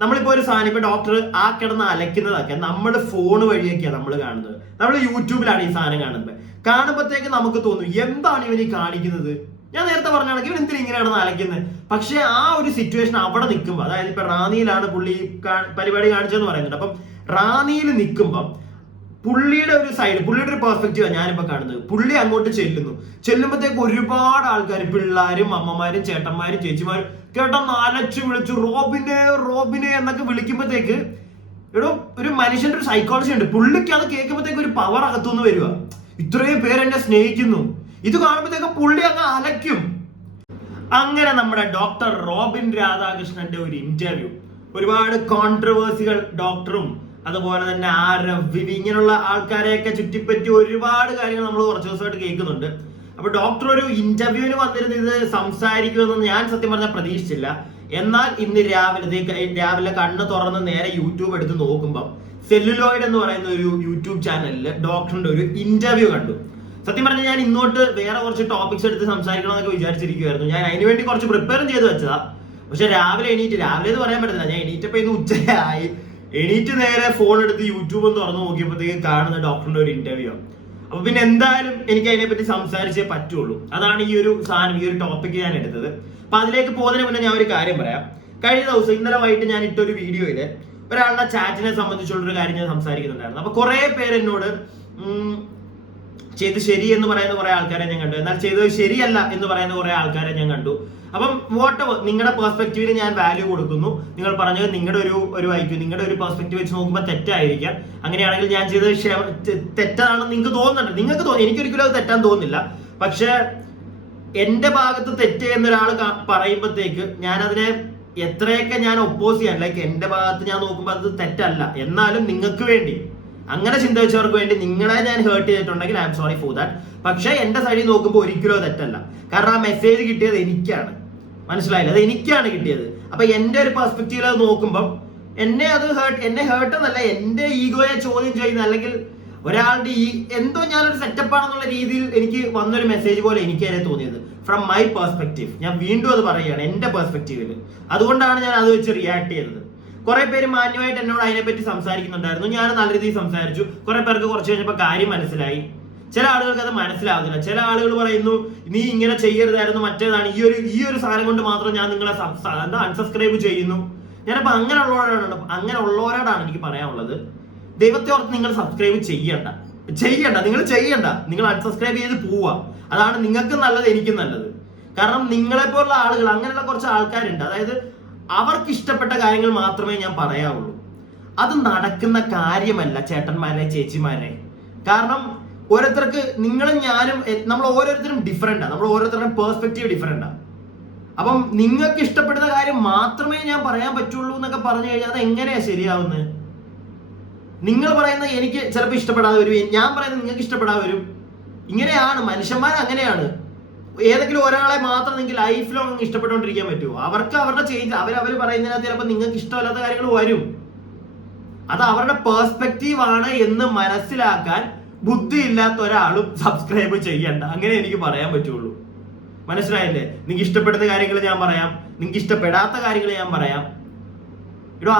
നമ്മളിപ്പോ ഒരു സാധനം ഇപ്പൊ ഡോക്ടർ ആ കിടന്ന് അലക്കുന്നതൊക്കെ നമ്മൾ ഫോൺ വഴിയൊക്കെയാണ് നമ്മൾ കാണുന്നത്. നമ്മൾ യൂട്യൂബിലാണ് ഈ സാധനം കാണുമ്പോഴത്തേക്ക് നമുക്ക് തോന്നും എന്താണ് ഇവൻ ഈ കാണിക്കുന്നത്. ഞാൻ നേരത്തെ പറഞ്ഞാണെങ്കിൽ ഇവൻ എന്തിനാ ഇങ്ങനെയാണ് അലക്കുന്നത്. പക്ഷെ ആ ഒരു സിറ്റുവേഷൻ അവിടെ നിൽക്കുമ്പോൾ, അതായത് ഇപ്പൊ റാന്നിയിലാണ് പുള്ളി പരിപാടി കാണിച്ചതെന്ന് പറയുന്നുണ്ട്. അപ്പം റാന്നിയിൽ നിൽക്കുമ്പം പുള്ളിയുടെ ഒരു സൈഡ്, പുള്ളിയുടെ ഒരു പെർസ്പെക്റ്റീവാണ് ഞാനിപ്പോ കാണുന്നത്. പുള്ളി അങ്ങോട്ട് ചെല്ലുമ്പോഴത്തേക്ക് ഒരുപാട് ആൾക്കാർ, പിള്ളേരും അമ്മമാരും ചേട്ടന്മാരും ചേച്ചിമാരും കേട്ടൊന്ന് അലച്ചു വിളിച്ചു റോബിനെ എന്നൊക്കെ വിളിക്കുമ്പോഴത്തേക്ക് ഒരു മനുഷ്യന്റെ ഒരു സൈക്കോളജി ഉണ്ട്. പുള്ളിക്ക് അത് കേൾക്കുമ്പോഴത്തേക്ക് ഒരു പവർ അകത്തുനിന്ന് വരിക. ഇത്രയും പേരെന്നെ സ്നേഹിക്കുന്നു. ഇത് കാണുമ്പോഴത്തേക്ക് പുള്ളി അങ്ങ് അലയ്ക്കും. അങ്ങനെ നമ്മുടെ ഡോക്ടർ റോബിൻ രാധാകൃഷ്ണന്റെ ഒരു ഇന്റർവ്യൂ, ഒരുപാട് കോൺട്രവേഴ്സികൾ ഡോക്ടറും അതുപോലെ തന്നെ വിവി ഇങ്ങനെയുള്ള ആൾക്കാരെയൊക്കെ ചുറ്റിപ്പറ്റി ഒരുപാട് കാര്യങ്ങൾ നമ്മൾ കുറച്ച് ദിവസമായിട്ട് കേൾക്കുന്നുണ്ട്. അപ്പൊ ഡോക്ടർ ഒരു ഇന്റർവ്യൂവിന് വന്നിരുന്ന് ഇത് സംസാരിക്കുമെന്ന് ഞാൻ സത്യം പറഞ്ഞാൽ പ്രതീക്ഷിച്ചില്ല. എന്നാൽ ഇന്ന് രാവിലെ കണ്ണ് തുറന്ന് നേരെ യൂട്യൂബ് എടുത്ത് നോക്കുമ്പോൾ സെല്ലുലോയിഡ് എന്ന് പറയുന്ന ഒരു യൂട്യൂബ് ചാനലിൽ ഡോക്ടറിന്റെ ഒരു ഇന്റർവ്യൂ കണ്ടു. സത്യം പറഞ്ഞാൽ ഞാൻ ഇങ്ങോട്ട് വേറെ കുറച്ച് ടോപ്പിക്സ് എടുത്ത് സംസാരിക്കണം എന്നൊക്കെ വിചാരിച്ചിരിക്കുവായിരുന്നു. ഞാൻ അതിനുവേണ്ടി കുറച്ച് പ്രിപ്പയറും ചെയ്ത് വെച്ചതാ. പക്ഷെ രാവിലെ എന്ന് പറയാൻ പറ്റില്ല, ഞാൻ എണീറ്റപ്പോ ഇന്ന് ഉച്ചയായി. എണീറ്റ് നേരെ ഫോൺ എടുത്ത് യൂട്യൂബ് തുറന്നു നോക്കിയപ്പോഴത്തേക്ക് കാണുന്ന ഡോക്ടറിന്റെ ഒരു ഇന്റർവ്യൂ. അപ്പൊ പിന്നെ എന്തായാലും എനിക്ക് അതിനെപ്പറ്റി സംസാരിച്ചേ പറ്റുള്ളൂ. അതാണ് ഈ ഒരു സാധനം, ഈ ഒരു ടോപ്പിക്ക് ഞാൻ എടുത്തത്. അപ്പൊ അതിലേക്ക് പോകുന്നതിന് മുന്നേ ഞാൻ ഒരു കാര്യം പറയാം. കഴിഞ്ഞ ദിവസം ഇന്നലെ വൈകിട്ട് ഞാൻ ഇട്ടൊരു വീഡിയോയില് ഒരാളുടെ ചാറ്റിനെ സംബന്ധിച്ചുള്ളൊരു കാര്യം ഞാൻ സംസാരിക്കുന്നുണ്ടായിരുന്നു. അപ്പൊ കുറെ പേര് എന്നോട് ചെയ്ത് ശരി എന്ന് പറയുന്ന കുറെ ആൾക്കാരെ ഞാൻ കണ്ടു, എന്നാൽ ചെയ്തത് ശരിയല്ല എന്ന് പറയുന്ന കുറെ ആൾക്കാരെ ഞാൻ കണ്ടു. അപ്പം വാട്ടെവർ, നിങ്ങളുടെ പെർസ്പെക്റ്റീവിന് ഞാൻ വാല്യൂ കൊടുക്കുന്നു. നിങ്ങൾ പറഞ്ഞത് നിങ്ങളുടെ ഒരു ഐക്യു, നിങ്ങളുടെ ഒരു പെർസ്പെക്റ്റീവ് വെച്ച് നോക്കുമ്പോൾ തെറ്റായിരിക്കാം. അങ്ങനെയാണെങ്കിൽ ഞാൻ ചെയ്തത് തെറ്റാണെന്ന് നിങ്ങൾക്ക് തോന്നുന്നുണ്ട്. നിങ്ങൾക്ക് എനിക്കൊരിക്കലും അത് തെറ്റാൻ തോന്നുന്നില്ല. പക്ഷെ എന്റെ ഭാഗത്ത് തെറ്റ് എന്നൊരാൾ പറയുമ്പോഴത്തേക്ക് ഞാൻ അതിനെ എത്രയൊക്കെ ഞാൻ ഒപ്പോസ് ചെയ്യാൻ, ലൈക്ക് എന്റെ ഭാഗത്ത് ഞാൻ നോക്കുമ്പോൾ അത് തെറ്റല്ല. എന്നാലും നിങ്ങൾക്ക് വേണ്ടി, അങ്ങനെ ചിന്തിച്ചവർക്ക് വേണ്ടി നിങ്ങളെ ഞാൻ ഹേർട്ട് ചെയ്തിട്ടുണ്ടെങ്കിൽ I am sorry for that. പക്ഷെ എന്റെ സൈഡിൽ നോക്കുമ്പോൾ ഒരിക്കലും തെറ്റല്ല. കാരണം ആ മെസ്സേജ് കിട്ടിയത് എനിക്കാണ്, മനസ്സിലായില്ല, അത് എനിക്കാണ് കിട്ടിയത്. അപ്പൊ എന്റെ ഒരു പെർസ്പെക്റ്റീവിൽ അത് നോക്കുമ്പോൾ എന്നെ ഹേർട്ട് എന്നല്ല, എന്റെ ഈഗോയെ ചോദ്യം ചെയ്യുന്ന, അല്ലെങ്കിൽ ഒരാളുടെ എന്തോ ഞാനൊരു സെറ്റപ്പ് ആണെന്നുള്ള രീതിയിൽ എനിക്ക് വന്നൊരു മെസ്സേജ് പോലെ എനിക്ക് അതിനെ തോന്നിയത്. ഫ്രം മൈ പെർസ്പെക്റ്റീവ്, ഞാൻ വീണ്ടും അത് പറയുകയാണ്, എന്റെ പെർസ്പെക്റ്റീവിൽ. അതുകൊണ്ടാണ് ഞാൻ അത് വെച്ച് റിയാക്ട് ചെയ്തത്. കുറെ പേര് മാന്യമായിട്ട് എന്നോട് അതിനെപ്പറ്റി സംസാരിക്കുന്നുണ്ടായിരുന്നു. ഞാൻ നല്ല രീതിയിൽ സംസാരിച്ചു. കുറെ പേർക്ക് കുറച്ച് കഴിഞ്ഞപ്പോൾ കാര്യം മനസ്സിലായി. ചില ആളുകൾക്ക് അത് മനസ്സിലാവുന്നില്ല. ചില ആളുകൾ പറയുന്നു നീ ഇങ്ങനെ ചെയ്യരുതായിരുന്നു, മറ്റേതാണ്, ഈ ഒരു സാധനം കൊണ്ട് മാത്രം ഞാൻ നിങ്ങളെ അൺസബ്സ്ക്രൈബ് ചെയ്യുന്നു. ഞാനപ്പോ അങ്ങനെയുള്ളവരോടാണ് എനിക്ക് പറയാനുള്ളത്, ദൈവത്തെ ഓർത്ത് നിങ്ങൾ സബ്സ്ക്രൈബ് ചെയ്യണ്ട, നിങ്ങൾ അൺസബ്സ്ക്രൈബ് ചെയ്ത് പോവുക. അതാണ് നിങ്ങൾക്ക് നല്ലത്, എനിക്കും നല്ലത്. കാരണം നിങ്ങളെ പോലുള്ള ആളുകൾ, അങ്ങനെയുള്ള കുറച്ച് ആൾക്കാരുണ്ട്, അതായത് അവർക്ക് ഇഷ്ടപ്പെട്ട കാര്യങ്ങൾ മാത്രമേ ഞാൻ പറയാവുള്ളൂ. അത് നടക്കുന്ന കാര്യമല്ല ചേട്ടന്മാരെ ചേച്ചിമാരെ. കാരണം ഓരോരുത്തർക്ക്, നിങ്ങളും ഞാനും, നമ്മൾ ഓരോരുത്തരും ഡിഫറെന്റാണ്, നമ്മൾ ഓരോരുത്തരുടെ പെർസ്പെക്റ്റീവ് ഡിഫറെന്റാണ്. അപ്പം നിങ്ങൾക്ക് ഇഷ്ടപ്പെടുന്ന കാര്യം മാത്രമേ ഞാൻ പറയാൻ പറ്റുള്ളൂ എന്നൊക്കെ പറഞ്ഞു കഴിഞ്ഞാൽ അത് എങ്ങനെയാ ശരിയാവുന്നത്? നിങ്ങൾ പറയുന്ന എനിക്ക് ചിലപ്പോൾ ഇഷ്ടപ്പെടാതെ വരും, ഞാൻ പറയുന്നത് നിങ്ങൾക്ക് ഇഷ്ടപ്പെടാതെ വരും. ഇങ്ങനെയാണ് മനുഷ്യന്മാർ, അങ്ങനെയാണ്. ഏതെങ്കിലും ഒരാളെ മാത്രം നിങ്ങൾക്ക് ലൈഫ് ലോങ് ഇഷ്ടപ്പെട്ടുകൊണ്ടിരിക്കാൻ പറ്റുമോ? അവർക്ക് അവരുടെ ചേഞ്ച്, അവർ പറയുന്നതിനകത്ത് ചിലപ്പോൾ നിങ്ങൾക്ക് ഇഷ്ടമല്ലാത്ത കാര്യങ്ങൾ വരും. അത് അവരുടെ പെർസ്പെക്റ്റീവ് ആണ് എന്ന് മനസ്സിലാക്കാൻ ബുദ്ധിയില്ലാത്ത ഒരാളും സബ്സ്ക്രൈബ് ചെയ്യണ്ട. അങ്ങനെ എനിക്ക് പറയാൻ പറ്റുള്ളൂ. മനസ്സിലായില്ലേ? നിങ്ങൾക്ക് ഇഷ്ടപ്പെടുന്ന കാര്യങ്ങൾ ഞാൻ പറയാം, നിങ്ങൾക്ക് ഇഷ്ടപ്പെടാത്ത കാര്യങ്ങൾ ഞാൻ പറയാം.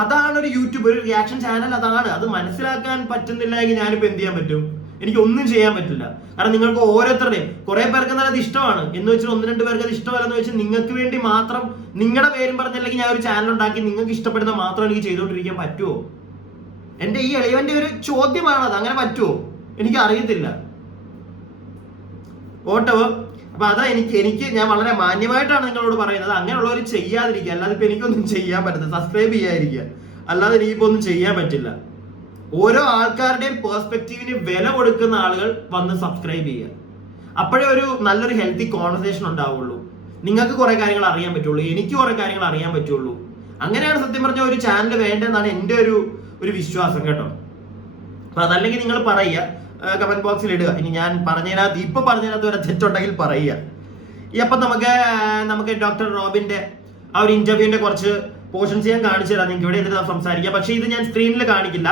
അതാണ് ഒരു യൂട്യൂബ്, ഒരു റിയാക്ഷൻ ചാനൽ. അതാണ്. അത് മനസ്സിലാക്കാൻ പറ്റുന്നില്ല എങ്കിൽ ഞാനിപ്പോ എന്ത് ചെയ്യാൻ പറ്റും? എനിക്ക് ഒന്നും ചെയ്യാൻ പറ്റില്ല. കാരണം നിങ്ങൾക്ക് ഓരോരുത്തരുടെയും, കുറെ പേർക്ക് അത് ഇഷ്ടമാണ് എന്ന് വെച്ചാൽ 1-2 പേർക്ക് അത് ഇഷ്ടമല്ലെന്ന് വെച്ചാൽ നിങ്ങൾക്ക് വേണ്ടി മാത്രം നിങ്ങളുടെ പേരും പറഞ്ഞില്ലെങ്കിൽ ഞാൻ ഒരു ചാനൽ ഉണ്ടാക്കി നിങ്ങൾക്ക് ഇഷ്ടപ്പെടുന്ന മാത്രം എനിക്ക് ചെയ്തുകൊണ്ടിരിക്കാൻ പറ്റുമോ? എന്റെ ഈ എളിയവന്റെ ഒരു ചോദ്യമാണത്. അങ്ങനെ പറ്റുമോ? എനിക്ക് അറിയത്തില്ല. ഓട്ടവ്. അപ്പൊ അതാ എനിക്ക് ഞാൻ വളരെ മാന്യമായിട്ടാണ് നിങ്ങളോട് പറയുന്നത്, അങ്ങനെയുള്ളവർ ചെയ്യാതിരിക്കുക. അല്ലാതെ ഇപ്പൊ എനിക്കൊന്നും ചെയ്യാൻ പറ്റില്ല. സബ്സ്ക്രൈബ് ചെയ്യാതിരിക്കുക, അല്ലാതെ എനിക്കിപ്പോ ഒന്നും ചെയ്യാൻ പറ്റില്ല. ഓരോ ആൾക്കാരുടെയും പെർസ്പെക്റ്റീവിന് വില കൊടുക്കുന്ന ആളുകൾ വന്ന് സബ്സ്ക്രൈബ് ചെയ്യുക. അപ്പോഴേ ഒരു നല്ലൊരു ഹെൽത്തി കോൺവെർസേഷൻ ഉണ്ടാവുള്ളൂ. നിങ്ങൾക്ക് കുറെ കാര്യങ്ങൾ അറിയാൻ പറ്റുള്ളൂ, എനിക്ക് കുറെ കാര്യങ്ങൾ അറിയാൻ പറ്റുള്ളൂ. അങ്ങനെയാണ് സത്യം പറഞ്ഞ ഒരു ചാനൽ വേണ്ടതെന്നാണ് എൻ്റെ ഒരു വിശ്വാസം, കേട്ടോ. അപ്പൊ അതല്ലെങ്കിൽ നിങ്ങൾ പറയുക, കമന്റ് ബോക്സിൽ ഇടുക. ഇനി ഞാൻ പറഞ്ഞതിനകത്ത് വരെ തെറ്റുണ്ടെങ്കിൽ പറയുക. അപ്പൊ നമുക്ക് ഡോക്ടർ റോബിന്റെ ആ ഒരു ഇന്റർവ്യൂവിന്റെ കുറച്ച് പോർഷൻസ് ഞാൻ കാണിച്ചു തരാം. നിങ്ങൾക്ക് ഇവിടെ ഇരുന്ന് സംസാരിക്കാം. പക്ഷെ ഇത് ഞാൻ സ്ക്രീനിൽ കാണിക്കില്ല.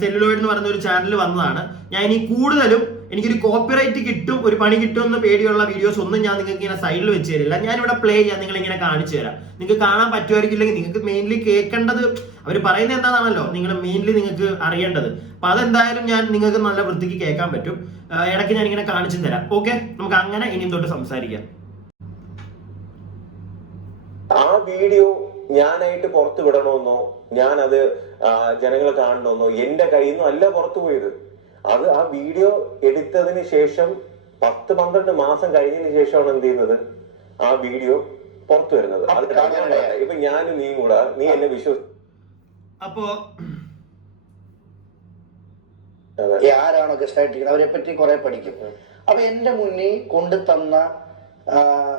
സെല്ലുലോയിഡ് എന്ന് പറയുന്ന ഒരു ചാനൽ വന്നതാണ്. ഞാൻ ഇനി കൂടുതലും എനിക്കൊരു കോപ്പിറൈറ്റ് കിട്ടും, ഒരു പണി കിട്ടുമെന്ന് പേടിയുള്ള വീഡിയോസ് ഒന്നും ഞാൻ നിങ്ങൾക്ക് ഇങ്ങനെ സൈഡിൽ വെച്ച് തരില്ല. ഞാനിവിടെ പ്ലേ ചെയ്യാൻ നിങ്ങൾ ഇങ്ങനെ കാണിച്ചു തരാം. നിങ്ങൾക്ക് കാണാൻ പറ്റുമായിരിക്കില്ലെങ്കിൽ നിങ്ങൾക്ക് മെയിൻലി കേൾക്കേണ്ടത് അവർ പറയുന്നത് എന്താണെന്നാണല്ലോ നിങ്ങൾ മെയിൻലി നിങ്ങൾക്ക് അറിയേണ്ടത്. അപ്പൊ അതെന്തായാലും ഞാൻ നിങ്ങൾക്ക് നല്ല വൃത്തിക്ക് കേൾക്കാൻ പറ്റും. ഇടയ്ക്ക് ഞാൻ ഇങ്ങനെ കാണിച്ചു തരാം. ഓക്കെ, നമുക്ക് അങ്ങനെ ഇനിയും തൊട്ട് സംസാരിക്കാം. ആ വീഡിയോ ഞാനായിട്ട് പുറത്തു വിടണമെന്നോ ഞാനത് ജനങ്ങൾ കാണണമെന്നോ എന്റെ കയ്യിൽ നിന്നും അല്ല പുറത്തു പോയത്. അത് ആ വീഡിയോ എടുത്തതിന് ശേഷം 10-12 മാസം കഴിഞ്ഞതിന് ശേഷമാണ് എന്ത് ചെയ്യുന്നത്, ആ വീഡിയോ പുറത്തു വരുന്നത്. അത് ഇപ്പൊ ഞാനും നീ കൂടെ നീ എന്നെ അപ്പോ ആരാണോ ഗസ്റ്റ് ആയിട്ടിരിക്കുന്നത് അവരെ പറ്റി കുറെ പഠിക്കും. അപ്പൊ എന്റെ മുന്നിൽ കൊണ്ടുതന്ന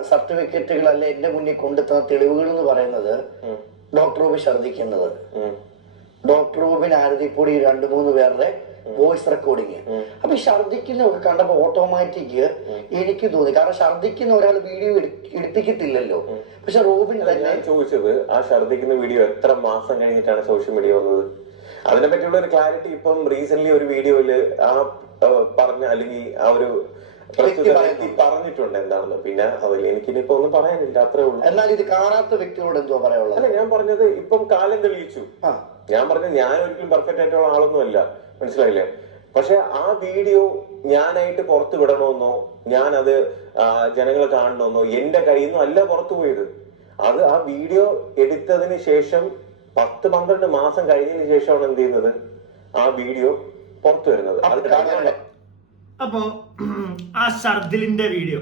സർട്ടിഫിക്കറ്റുകൾ അല്ലെ എന്റെ മുന്നിൽ കൊണ്ടുതന്ന തെളിവുകൾ എന്ന് പറയുന്നത് ഡോക്ടർ റോബിൻ ഛർദിക്കുന്നത്, ഡോക്ടർ റോബിൻ ആരതിപ്പൊടി 2-3 പേരുടെ വോയിസ് റെക്കോർഡിങ്. അപ്പൊ ഛർദിക്കുന്നതൊക്കെ കണ്ടപ്പോ ഓട്ടോമാറ്റിക് എനിക്ക് തോന്നി, കാരണം ഛർദിക്കുന്ന ഒരാൾ വീഡിയോ എടുപ്പിക്കത്തില്ലല്ലോ. പക്ഷെ റോബിൻ തന്നെ ചോദിച്ചത് ആ ഛർദിക്കുന്ന വീഡിയോ എത്ര മാസം കഴിഞ്ഞിട്ടാണ് സോഷ്യൽ മീഡിയ വന്നത്, അതിനെ പറ്റിയുള്ള ഒരു ക്ലാരിറ്റി ഇപ്പം റീസെന്റ് ഒരു വീഡിയോയില് ആ പറഞ്ഞ അല്ലെങ്കിൽ ആ ഒരു പറഞ്ഞിട്ടുണ്ട് എന്താണെന്ന്. പിന്നെ അതിൽ എനിക്കിനിപ്പോ ഒന്നും പറയാനില്ല, അത്രേ ഉള്ളൂ. എന്നാൽ ഇത് കാണാത്ത വ്യക്തിയോട് എന്തോ പറയാനുള്ളത്? അല്ല, ഞാൻ പറഞ്ഞത് ഇപ്പം കാലം തെളിയിച്ചു. ഞാൻ പറഞ്ഞത് ഞാൻ ഒരിക്കലും പെർഫെക്റ്റ് ആയിട്ടുള്ള ആളൊന്നും അല്ല, മനസ്സിലായില്ലേ? പക്ഷെ ആ വീഡിയോ ഞാനായിട്ട് പുറത്തു വിടണമെന്നോ ഞാനത് ജനങ്ങൾ കാണണമെന്നോ എന്റെ കയ്യിൽ നിന്നും അല്ല പുറത്തു പോയത്. അത് ആ വീഡിയോ എടുത്തതിന് ശേഷം 10-12 മാസം കഴിഞ്ഞതിന് ശേഷമാണ് എന്ത് ചെയ്യുന്നത്, ആ വീഡിയോ പുറത്തു വരുന്നത്. അത് അപ്പോ ആ ഷർദിലിന്റെ വീഡിയോ,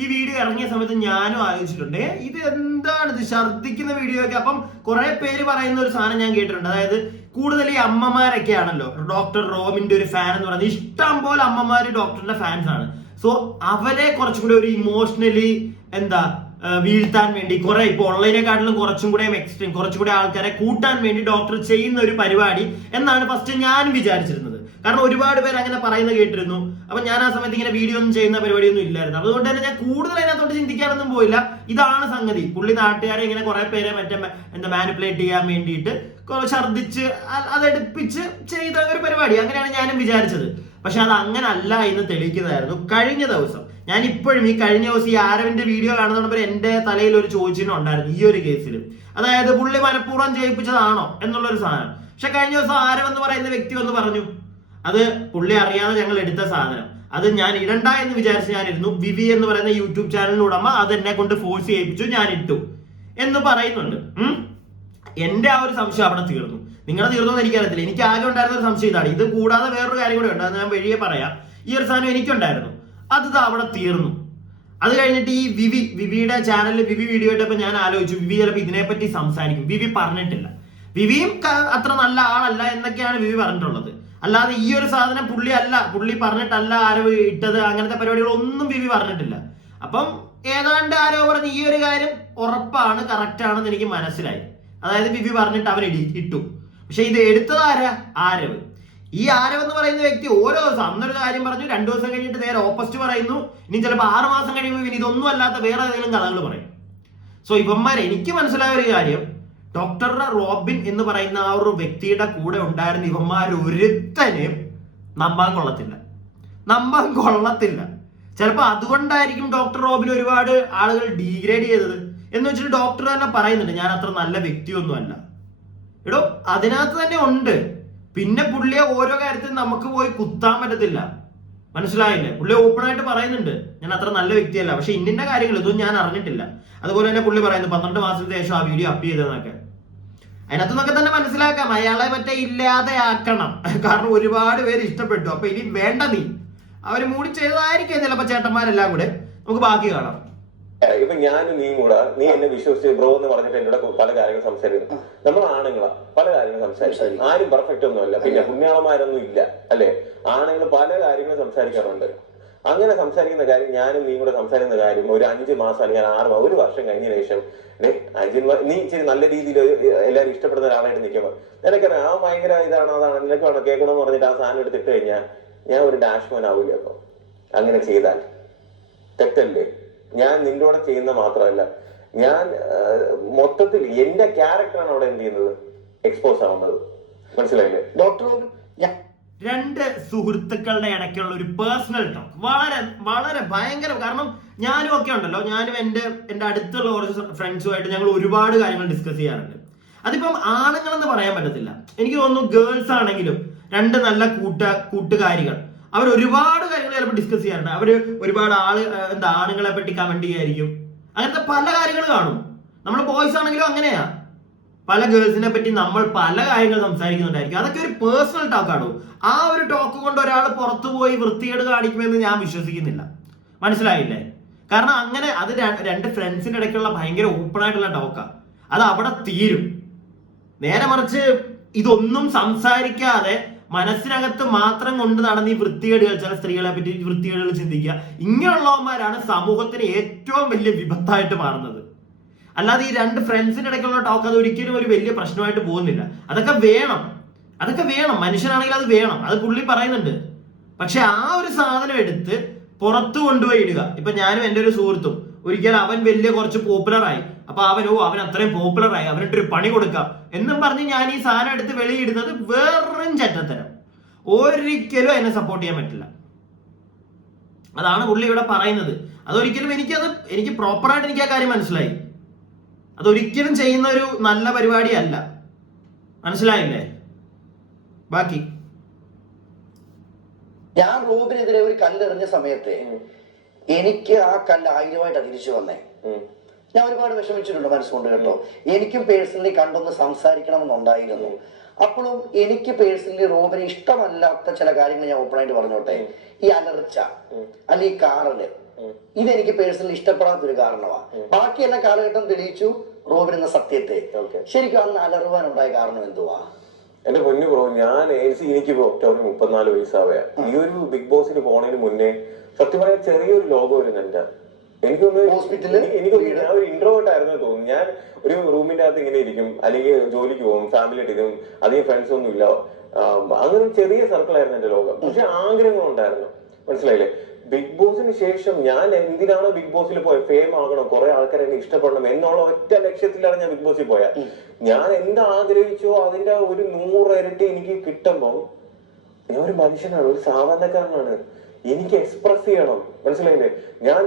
ഈ വീഡിയോ ഇറങ്ങിയ സമയത്ത് ഞാനും ആലോചിച്ചിട്ടുണ്ട്, ഇത് എന്താണ് ഇത് ഛർദിക്കുന്ന വീഡിയോ ഒക്കെ. അപ്പം കുറെ പേര് പറയുന്ന ഒരു സാധനം ഞാൻ കേട്ടിട്ടുണ്ട്. അതായത് കൂടുതൽ ഈ അമ്മമാരൊക്കെ ആണല്ലോ ഡോക്ടർ റോബിന്റെ ഒരു ഫാൻ എന്ന് പറയുന്നത്. ഇഷ്ടം പോലെ അമ്മമാര് ഡോക്ടറിന്റെ ഫാൻസ് ആണ്. സോ അവരെ കുറച്ചും കൂടി ഒരു ഇമോഷണലി വീഴ്ത്താൻ വേണ്ടി കുറെ ഇപ്പൊ ഓൺലൈനെക്കാട്ടിലും കുറച്ചും കൂടെ എക്സ്ട്രീം കുറച്ചും കൂടെ ആൾക്കാരെ കൂട്ടാൻ വേണ്ടി ഡോക്ടർ ചെയ്യുന്ന ഒരു പരിപാടി എന്നാണ് ഫസ്റ്റ് ഞാൻ വിചാരിച്ചിരുന്നത്. കാരണം ഒരുപാട് പേര് അങ്ങനെ പറയുന്നത് കേട്ടിരുന്നു. അപ്പൊ ഞാൻ ആ സമയത്ത് ഇങ്ങനെ വീഡിയോ ഒന്നും ചെയ്യുന്ന പരിപാടിയൊന്നും ഇല്ലായിരുന്നു. അതുകൊണ്ട് തന്നെ ഞാൻ കൂടുതൽ അതിനകത്തോട്ട് ചിന്തിക്കാനൊന്നും പോയില്ല. ഇതാണ് സംഗതി. പുള്ളി നാട്ടുകാരെ ഇങ്ങനെ കുറെ പേരെ മാനിപ്പുലേറ്റ് ചെയ്യാൻ വേണ്ടിയിട്ട് ഛർദിച്ച് അതെടുപ്പിച്ച് ചെയ്ത ഒരു പരിപാടി, അങ്ങനെയാണ് ഞാനും വിചാരിച്ചത്. പക്ഷെ അത് അങ്ങനെ അല്ല എന്ന് തെളിയിക്കുന്നതായിരുന്നു കഴിഞ്ഞ ദിവസം. ഞാൻ ഇപ്പോഴും ഈ കഴിഞ്ഞ ദിവസം ഈ ആരവിന്റെ വീഡിയോ കാണുന്നപ്പോൾ എന്റെ തലയിൽ ഒരു ചോദ്യം ഉണ്ടായിരുന്നു ഈ ഒരു കേസിൽ. അതായത് പുള്ളി മനഃപൂർവ്വം ചെയ്യിപ്പിച്ചതാണോ എന്നുള്ളൊരു സാധനം. പക്ഷെ കഴിഞ്ഞ ദിവസം ആരവ് എന്ന് പറയുന്ന വ്യക്തി ഒന്ന് പറഞ്ഞു, അത് പുള്ളി അറിയാതെ ഞങ്ങൾ എടുത്ത സാധനം, അത് ഞാൻ ഇടണ്ട എന്ന് വിചാരിച്ച് ഞാൻ ഇരുന്നു. വിവി എന്ന് പറയുന്ന യൂട്യൂബ് ചാനലിന് ഉടമ അത് എന്നെ കൊണ്ട് ഫോഴ്സ് ചെയ്യിപ്പിച്ചു, ഞാൻ ഇട്ടു എന്ന് പറയുന്നുണ്ട്. എന്റെ ആ ഒരു സംശയം അവിടെ തീർന്നു. നിങ്ങളെ തീർന്നോന്ന് എനിക്കറിയത്തില്ല. എനിക്ക് ആകെ ഉണ്ടായിരുന്ന ഒരു സംശയം ഇതാണ്. ഇത് കൂടാതെ വേറൊരു കാര്യം കൂടെ ഉണ്ട്, അത് ഞാൻ വഴിയെ പറയാം. ഈ ഒരു സാധനം എനിക്കുണ്ടായിരുന്നു, അത് അവിടെ തീർന്നു. അത് കഴിഞ്ഞിട്ട് ഈ വിവിയുടെ ചാനലിൽ വിവി വീഡിയോ ഇട്ടപ്പോൾ ഞാൻ ആലോചിച്ചു, വിവി ചിലപ്പോൾ ഇതിനെപ്പറ്റി സംസാരിക്കും. വിവി പറഞ്ഞിട്ടില്ല, വിവിയും അത്ര നല്ല ആളല്ല എന്നൊക്കെയാണ് വിവി പറഞ്ഞിട്ടുള്ളത്. അല്ലാതെ ഈ ഒരു സാധനം പുള്ളി പറഞ്ഞിട്ടല്ല ആരോ ഇട്ടത്, അങ്ങനത്തെ പരിപാടികളൊന്നും വിവി പറഞ്ഞിട്ടില്ല. അപ്പം ഏതാണ്ട് ആരോ പറഞ്ഞ് ഈ ഒരു കാര്യം ഉറപ്പാണ്, കറക്റ്റ് ആണെന്ന് എനിക്ക് മനസ്സിലായി. അതായത് വിവി പറഞ്ഞിട്ട് അവൻ ഇട്ടു. പക്ഷെ ഇത് എടുത്തത് ആരവ്. ഈ ആരവ് എന്ന് പറയുന്ന വ്യക്തി ഓരോ ദിവസം അന്നൊരു കാര്യം പറഞ്ഞു, 2 ദിവസം കഴിഞ്ഞിട്ട് നേരെ ഓപ്പോസിറ്റ് പറയുന്നു. ഇനി ചിലപ്പോൾ 6 മാസം കഴിയുമ്പോൾ ഇനി ഇതൊന്നും അല്ലാത്ത വേറെ ഏതെങ്കിലും കഥകൾ പറയും. സോ ഇവന്മാരെ എനിക്ക് മനസ്സിലായ ഒരു കാര്യം, ഡോക്ടർ റോബിൻ എന്ന് പറയുന്ന ആ ഒരു വ്യക്തിയുടെ കൂടെ ഉണ്ടായിരുന്ന ഇവന്മാരൊരുത്തനും നമ്പാൻ കൊള്ളത്തില്ല. ചിലപ്പോൾ അതുകൊണ്ടായിരിക്കും ഡോക്ടർ റോബിൻ ഒരുപാട് ആളുകൾ ഡീഗ്രേഡ് ചെയ്തത് എന്ന് വെച്ചിട്ട് ഡോക്ടർ തന്നെ പറയുന്നുണ്ട്, ഞാൻ അത്ര നല്ല വ്യക്തിയൊന്നും അല്ല. എടോ അതിനകത്ത് തന്നെ ഉണ്ട്. പിന്നെ പുള്ളിയെ ഓരോ കാര്യത്തിൽ നമുക്ക് പോയി കുത്താൻ പറ്റത്തില്ല, മനസ്സിലായില്ലേ? പുള്ളി ഓപ്പൺ ആയിട്ട് പറയുന്നുണ്ട്, ഞാൻ അത്ര നല്ല വ്യക്തിയല്ല, പക്ഷെ ഇന്നിന്റെ കാര്യങ്ങൾ ഇതൊന്നും ഞാൻ അറിഞ്ഞിട്ടില്ല. അതുപോലെ തന്നെ പുള്ളി പറയുന്നു 12 മാസത്തിന് ശേഷം ആ വീഡിയോ അപ്പ് ചെയ്തതെന്നൊക്കെ. അതിനകത്തുനിന്നൊക്കെ തന്നെ മനസ്സിലാക്കാം അയാളെ ഇല്ലാതെ ആക്കണം. കാരണം ഒരുപാട് പേര് ഇഷ്ടപ്പെട്ടു. അപ്പൊ ഇനി വേണ്ട അവര് മൂടി ചെയ്തതായിരിക്കും ചിലപ്പോ ചേട്ടന്മാരെല്ലാം കൂടെ. നമുക്ക് ബാക്കി കാണാം. ഇപ്പൊ ഞാനും നീയും കൂടെ നീ എന്നെ വിശ്വസിച്ച് ബ്രോ എന്ന് പറഞ്ഞിട്ട് എന്നോട് പല കാര്യങ്ങൾ സംസാരിക്കുന്നു. നമ്മൾ ആണുങ്ങളാ പല കാര്യങ്ങൾ സംസാരിക്കും. ആരും പെർഫെക്റ്റ് ഒന്നും അല്ല, പിന്നെ പുണ്യാളന്മാരൊന്നും ഇല്ല അല്ലെ. ആണുങ്ങൾ പല കാര്യങ്ങളും സംസാരിക്കാറുണ്ട്. അങ്ങനെ സംസാരിക്കുന്ന കാര്യം ഞാനും നീ കൂടെ സംസാരിക്കുന്ന കാര്യം ഒരു 5 മാസം അല്ലെങ്കിൽ 6 മാസം 1 വർഷം കഴിഞ്ഞ ശേഷം നീ ഇച്ചിരി നല്ല രീതിയിൽ എല്ലാവരും ഇഷ്ടപ്പെടുന്ന ഒരാളായിട്ട് നിൽക്കുമ്പോൾ നിനക്കറിയാം ആ ഭയങ്കര ഇതാണ് അതാണ് നിനക്ക് വേണം കേൾക്കണമെന്ന് പറഞ്ഞിട്ട് ആ സാധനം എടുത്തിട്ട് കഴിഞ്ഞാൽ ഞാൻ ഒരു ഡാഷ്മാൻ ആവില്ല. അപ്പൊ അങ്ങനെ ചെയ്താൽ തെറ്റല്ലേ? ഞാൻ നിന്റെ കൂടെ ചെയ്യുന്ന മാത്രമല്ല, ഞാൻ മൊത്തത്തിൽ എന്റെ ക്യാരക്ടറാണ് അവിടെ എന്ത് ചെയ്യുന്നത്, എക്സ്പോസ് ആവുന്നത്. മനസ്സിലായില്ലേ? ഡോക്ടർ രണ്ട് സുഹൃത്തുക്കളുടെ ഇടയ്ക്കുള്ള ഒരു പേഴ്സണൽ ടോക്ക് വളരെ വളരെ ഭയങ്കര. കാരണം ഞാനും ഒക്കെ ഉണ്ടല്ലോ, ഞാനും എൻ്റെ അടുത്തുള്ള കുറച്ച് ഫ്രണ്ട്സുമായിട്ട് ഞങ്ങൾ ഒരുപാട് കാര്യങ്ങൾ ഡിസ്കസ് ചെയ്യാറുണ്ട്. അതിപ്പം ആണുങ്ങളെന്ന് പറയാൻ പറ്റത്തില്ല. എനിക്ക് തോന്നുന്നു ഗേൾസ് ആണെങ്കിലും രണ്ട് നല്ല കൂട്ടുകാരികൾ അവർ ഒരുപാട് കാര്യങ്ങൾ ചിലപ്പോൾ ഡിസ്കസ് ചെയ്യാറുണ്ട്. അവർ ഒരുപാട് ആണുങ്ങളെ പറ്റി കമന്റ് ചെയ്യായിരിക്കും. അങ്ങനത്തെ പല കാര്യങ്ങൾ കാണും. നമ്മൾ ബോയ്സ് ആണെങ്കിലും അങ്ങനെയാ, പല ഗേൾസിനെ പറ്റി നമ്മൾ പല കാര്യങ്ങൾ സംസാരിക്കുന്നുണ്ടായിരിക്കും. അതൊക്കെ ഒരു പേഴ്സണൽ ടോക്കാണോ. ആ ഒരു ടോക്ക് കൊണ്ട് ഒരാൾ പുറത്തു പോയി വൃത്തികേട് കാണിക്കുമെന്ന് ഞാൻ വിശ്വസിക്കുന്നില്ല. മനസ്സിലായില്ലേ? കാരണം അങ്ങനെ അത് രണ്ട് ഫ്രണ്ട്സിന്റെ ഇടയ്ക്കുള്ള ഭയങ്കര ഓപ്പൺ ആയിട്ടുള്ള ടോക്കാ. അത് അവിടെ തീരും. നേരെ മറിച്ച് ഇതൊന്നും സംസാരിക്കാതെ മനസ്സിനകത്ത് മാത്രം കൊണ്ട് നടന്ന് ഈ വൃത്തികേടുകൾ, ചില സ്ത്രീകളെ പറ്റി വൃത്തികേടുകൾ ചിന്തിക്കുക, ഇങ്ങനെയുള്ളവന്മാരാണ് സമൂഹത്തിന് ഏറ്റവും വലിയ വിപത്തായിട്ട് മാറുന്നത്. അല്ലാതെ ഈ രണ്ട് ഫ്രണ്ട്സിന്റെ ഇടയ്ക്കുള്ള ടോക്ക് അത് ഒരിക്കലും ഒരു വലിയ പ്രശ്നമായിട്ട് പോകുന്നില്ല. അതൊക്കെ വേണം, മനുഷ്യനാണെങ്കിൽ അത് വേണം, അത് പുള്ളി പറയുന്നുണ്ട്. പക്ഷെ ആ ഒരു സാധനം എടുത്ത് പുറത്തു കൊണ്ടുപോയി ഇടുക. ഇപ്പൊ ഞാനും എൻ്റെ ഒരു സുഹൃത്തും ഒരിക്കലും അവൻ വലിയ കുറച്ച് പോപ്പുലറായി, അപ്പൊ അവൻ അത്രയും പോപ്പുലറായി, അവനിട്ടൊരു പണി കൊടുക്കാം എന്നും പറഞ്ഞ് ഞാൻ ഈ സാധനം എടുത്ത് വെളിയിടുന്നത് വെറും ചെറ്റത്തരം. ഒരിക്കലും എന്നെ സപ്പോർട്ട് ചെയ്യാൻ പറ്റില്ല. അതാണ് പുള്ളി ഇവിടെ പറയുന്നത്. അതൊരിക്കലും എനിക്ക് പ്രോപ്പറായിട്ട് എനിക്ക് ആ കാര്യം മനസ്സിലായി. അതൊരിക്കലും ചെയ്യുന്ന ഒരു നല്ല പരിപാടിയല്ല. മനസ്സിലായില്ലേ? ബാക്കി ഞാൻ റോബിനെതിരെ ഒരു കല്ലെറിഞ്ഞ സമയത്ത് എനിക്ക് ആ കല്ല് 1000 തിരിച്ചു വന്നേ. ഞാൻ ഒരുപാട് വിഷമിച്ചിട്ടുണ്ട് മനസ്സുകൊണ്ട് കേട്ടോ. എനിക്കും പേഴ്സണലി കണ്ടൊന്ന് സംസാരിക്കണമെന്നുണ്ടായിരുന്നു. അപ്പോഴും എനിക്ക് പേഴ്സണലി റോബിന് ഇഷ്ടമല്ലാത്ത ചില കാര്യങ്ങൾ ഞാൻ ഓപ്പൺ ആയിട്ട് പറഞ്ഞോട്ടെ. ഈ അലർച്ച അല്ലെങ്കിൽ ഈ കാറല്, ഇതെനിക്ക് പേഴ്സണലി ഇഷ്ടപ്പെടാത്തൊരു കാരണമാണ്. ബാക്കി എല്ലാ കാലഘട്ടം തെളിയിച്ചു റോബിൻ എന്ന സത്യത്തെ. ശരിക്കും അന്ന് അലറുവാനുണ്ടായ കാരണം എന്തുവാ? എന്റെ പൊന്നു ബ്രോ, എനിക്ക് ഒക്ടോബർ 34 വയസ്സാവുക. ഈ ഒരു ബിഗ് ബോസിന് പോണതിന് മുന്നേ സത്യം പറയാൻ ചെറിയൊരു ലോകം ഒരു എന്റെ എനിക്കൊന്ന് ഞാൻ ഒരു ഇൻട്രോവേർട്ട് ആയിരുന്നു തോന്നുന്നു. ഞാൻ ഒരു റൂമിന്റെ അകത്ത് ഇങ്ങനെ ഇരിക്കും, അല്ലെങ്കിൽ ജോലിക്ക് പോകും, ഫാമിലി ആയിട്ട് ഇരിക്കും, അധികം ഫ്രണ്ട്സ് ഒന്നും ഇല്ല. അങ്ങനെ ചെറിയ സർക്കിൾ ആയിരുന്നു എന്റെ ലോകം. പക്ഷെ ആഗ്രഹങ്ങളുണ്ടായിരുന്നു. മനസ്സിലായില്ലേ? ബിഗ് ബോസിന് ശേഷം ഞാൻ എന്തിനാണോ ബിഗ് ബോസിൽ പോയത്, ഫെയിം ആകണം, കുറെ ആൾക്കാരെ എന്നെ ഇഷ്ടപ്പെടണം എന്നുള്ള ഒറ്റ ലക്ഷ്യത്തിലാണ് ഞാൻ ബിഗ് ബോസിൽ പോയത്. ഞാൻ എന്താഗ്രഹിച്ചോ അതിന്റെ ഒരു 100 ഇരട്ടി എനിക്ക് കിട്ടുമ്പോൾ ഞാൻ ഒരു മനുഷ്യനാണ്, ഒരു സാധാരണക്കാരനാണ്. എനിക്ക് എക്സ്പ്രസ് ചെയ്യണം. മനസ്സിലായില്ലേ?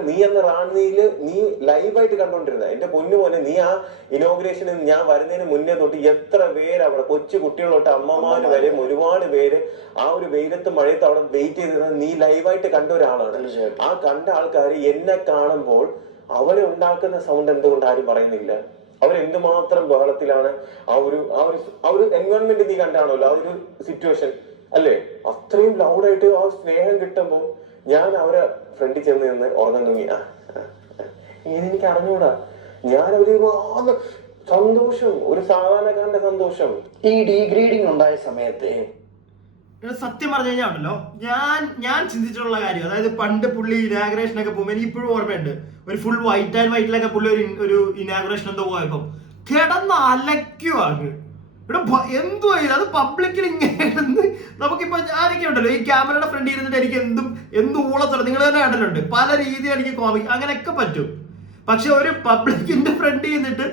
നീ എന്ന റാണിയില് നീ ലൈവായിട്ട് കണ്ടോണ്ടിരുന്ന എന്റെ പൊന്നു പോലെ, നീ ആ ഇനോഗ്രേഷന് ഞാൻ വരുന്നതിന് മുന്നേ തൊട്ട് എത്ര പേര് അവിടെ, കൊച്ചു കുട്ടികൾ തൊട്ട് അമ്മമാര് വരെ ഒരുപാട് പേര് ആ ഒരു വെയിലത്ത് മഴയത്ത് അവിടെ വെയിറ്റ് ചെയ്തിരുന്നത് നീ ലൈവായിട്ട് കണ്ട ഒരാളാണ്. ആ കണ്ട ആൾക്കാർ എന്നെ കാണുമ്പോൾ അവരെ ഉണ്ടാക്കുന്ന സൗണ്ട് എന്തുകൊണ്ട് ആരും പറയുന്നില്ല? അവരെന്തുമാത്രം ബഹളത്തിലാണ്. ആ ഒരു എൻവയോൺമെന്റ് നീ കണ്ടാണല്ലോ, ആ ഒരു സിറ്റുവേഷൻ അല്ലേ? അത്രയും ലൗഡായിട്ട് ആ സ്നേഹം കിട്ടുമ്പോൾ ഞാൻ അവരെ ഫ്രണ്ടിൽ ചെന്ന് നിന്ന് ഉറങ്ങാൻ തുടങ്ങി. എനിക്ക് അറിഞ്ഞൂടാ. ഞാൻ ഒരുപാട് സന്തോഷം, ഒരു സാധാരണക്കാരന്റെ സന്തോഷം. ഈ ഡീഗ്രേഡിങ് ഉണ്ടായ സമയത്ത് സത്യം പറഞ്ഞു കഴിഞ്ഞാൽ ഉണ്ടല്ലോ, ഞാൻ ചിന്തിച്ചിട്ടുള്ള കാര്യം, അതായത് പണ്ട് പുള്ളി ഇനാഗ്രേഷൻ ഒക്കെ പോകുമ്പോൾ എനിക്ക് ഇപ്പോഴും ഓർമ്മയുണ്ട്, ഒരു ഫുൾ വൈറ്റ് ആൻഡ് വൈറ്റിലൊക്കെ പുള്ളി ഒരു ഇനാഗ്രേഷൻ എന്തോ പോയപ്പോ കിടന്ന് അലക്കുവാണ്. ഇവിടെ എന്തുവാ അത് പബ്ലിക്കിൽ ഇങ്ങനെ നമുക്കിപ്പോ ഞാനൊക്കെ ഉണ്ടല്ലോ ഈ ക്യാമറയുടെ ഫ്രണ്ടിൽ ഇരുന്നിട്ട് എനിക്ക് എന്തും ഊളത്തല്ല, നിങ്ങൾ തന്നെ കണ്ടിട്ടുണ്ട്, പല രീതിയിൽ എനിക്ക് കോമിക് അങ്ങനെയൊക്കെ പറ്റും. പക്ഷെ ഒരു പബ്ലിക്കിന്റെ ഫ്രണ്ടിൽ നിന്നിട്ട്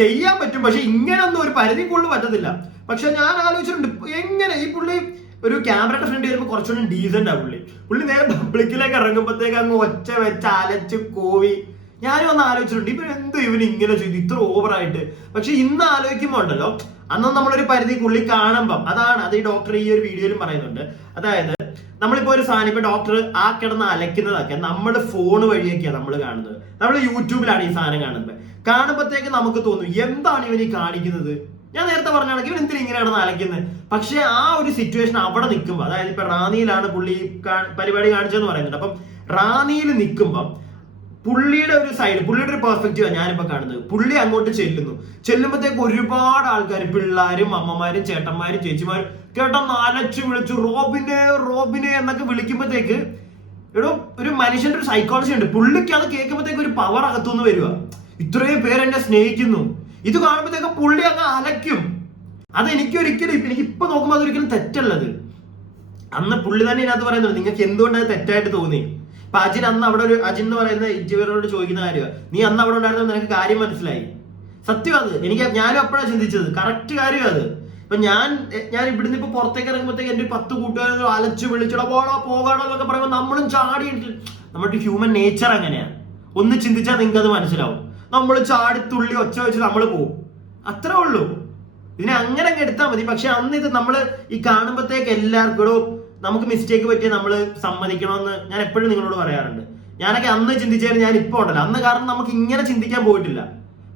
ചെയ്യാൻ പറ്റും, പക്ഷെ ഇങ്ങനൊന്നും ഒരു പരിധി കൂടുതൽ പറ്റത്തില്ല. പക്ഷെ ഞാൻ ആലോചിച്ചിട്ടുണ്ട് എങ്ങനെ ഈ പുള്ളി ഒരു ക്യാമറയുടെ ഫ്രണ്ട് വരുമ്പോൾ കുറച്ചുകൂടി ഡീസന്റ് ആ പുള്ളി നേരെ പബ്ലിക്കിലേക്ക് ഇറങ്ങുമ്പോഴത്തേക്ക് അങ്ങ് ഒച്ച വെച്ച് അലച്ച് കോവി. ഞാനും ഒന്ന് ആലോചിച്ചിട്ടുണ്ട് ഇവന് ഇങ്ങനെ ചെയ്തു ഇത്ര ഓവറായിട്ട്. പക്ഷെ ഇന്ന് ആലോചിക്കുമ്പോ ഉണ്ടല്ലോ, അന്ന് നമ്മളൊരു പരിധിക്കുള്ളി കാണുമ്പം അത് ഈ ഡോക്ടർ ഈ ഒരു വീഡിയോയിലും പറയുന്നുണ്ട്. അതായത് നമ്മളിപ്പോ ഒരു സാധനം ഇപ്പൊ ഡോക്ടർ ആ കിടന്ന് അലക്കുന്നതൊക്കെ നമ്മൾ ഫോൺ വഴിയൊക്കെയാണ് നമ്മൾ കാണുന്നത്. നമ്മൾ യൂട്യൂബിലാണ് ഈ സാധനം കാണുമ്പോഴത്തേക്ക് നമുക്ക് തോന്നും എന്താണ് ഇവൻ ഈ കാണിക്കുന്നത്. ഞാൻ നേരത്തെ പറഞ്ഞാണെങ്കിൽ ഇവൻ എന്തിനാ ഇങ്ങനെയാണ് അലക്കുന്നത്. പക്ഷെ ആ ഒരു സിറ്റുവേഷൻ അവിടെ നിൽക്കുമ്പോൾ, അതായത് ഇപ്പൊ റാന്നിയിലാണ് പുള്ളി പരിപാടി കാണിച്ചതെന്ന് പറയുന്നുണ്ട്. അപ്പം റാന്നിയിൽ നിൽക്കുമ്പം പുള്ളിയുടെ ഒരു സൈഡ്, പുള്ളിയുടെ ഒരു പെർസ്പെക്റ്റീവാണ് ഞാനിപ്പോ കാണുന്നത്. പുള്ളി അങ്ങോട്ട് ചെല്ലുമ്പോഴത്തേക്ക് ഒരുപാട് ആൾക്കാർ, പിള്ളേരും അമ്മമാരും ചേട്ടന്മാരും ചേച്ചിമാരും കേട്ടൊന്ന് അലച്ചു വിളിച്ചു റോബിനെ എന്നൊക്കെ വിളിക്കുമ്പോഴത്തേക്ക് ഒരു മനുഷ്യന്റെ ഒരു സൈക്കോളജി ഉണ്ട്. പുള്ളിക്ക് അത് കേൾക്കുമ്പോഴത്തേക്ക് ഒരു പവർ അകത്തുനിന്ന് വരിക, ഇത്രയും പേരെന്നെ സ്നേഹിക്കുന്നു. ഇത് കാണുമ്പോഴത്തേക്ക് പുള്ളി അങ്ങ് അലയ്ക്കും. അത് എനിക്കിപ്പോ നോക്കുമ്പോൾ അതൊരിക്കലും തെറ്റല്ലത്. അന്ന് പുള്ളി തന്നെ ഇതിനകത്ത് പറയുന്നത് നിങ്ങൾക്ക് എന്തുകൊണ്ട് അത് തെറ്റായിട്ട് തോന്നി. അപ്പൊ അജിൻ അന്ന് അവിടെ അജിൻ എന്ന് പറയുന്ന ഇജുവരോട് ചോദിക്കുന്ന കാര്യമാണ്, നീ അന്ന് അവിടെ ഉണ്ടായിരുന്നത് നിനക്ക് കാര്യം മനസ്സിലായി. സത്യം അത് ഞാനും അപ്പോഴാണ് ചിന്തിച്ചത്, കറക്റ്റ് കാര്യം അത്. ഇപ്പൊ ഞാൻ ഇവിടുന്ന് ഇപ്പൊ പുറത്തേക്ക് ഇറങ്ങുമ്പോഴത്തേക്ക് എന്റെ 10 കൂട്ടുകാരെ അലച്ചു വിളിച്ചോ പോകാണോ എന്നൊക്കെ പറയുമ്പോൾ നമ്മളും ചാടി, നമ്മുടെ ഹ്യൂമൻ നേച്ചർ അങ്ങനെയാണ്. ഒന്ന് ചിന്തിച്ചാൽ നിങ്ങൾക്ക് അത് മനസ്സിലാവും. നമ്മൾ ചാടിത്തുള്ളി ഒച്ച വെച്ച് നമ്മൾ പോകും, അത്രേ ഉള്ളൂ. ഇതിനെ അങ്ങനെ എടുത്താൽ മതി. പക്ഷെ അന്ന് ഇത് നമ്മൾ ഈ കാണുമ്പോഴത്തേക്ക് എല്ലാവർക്കും നമുക്ക് മിസ്റ്റേക്ക് പറ്റിയ നമ്മൾ സമ്മതിക്കണമെന്ന് ഞാൻ എപ്പോഴും നിങ്ങളോട് പറയാറുണ്ട്. ഞാനൊക്കെ അന്ന് ചിന്തിച്ചാൽ ഞാൻ ഇപ്പോൾ ഉണ്ടല്ലോ, അന്ന് കാരണം നമുക്ക് ഇങ്ങനെ ചിന്തിക്കാൻ പോയിട്ടില്ല.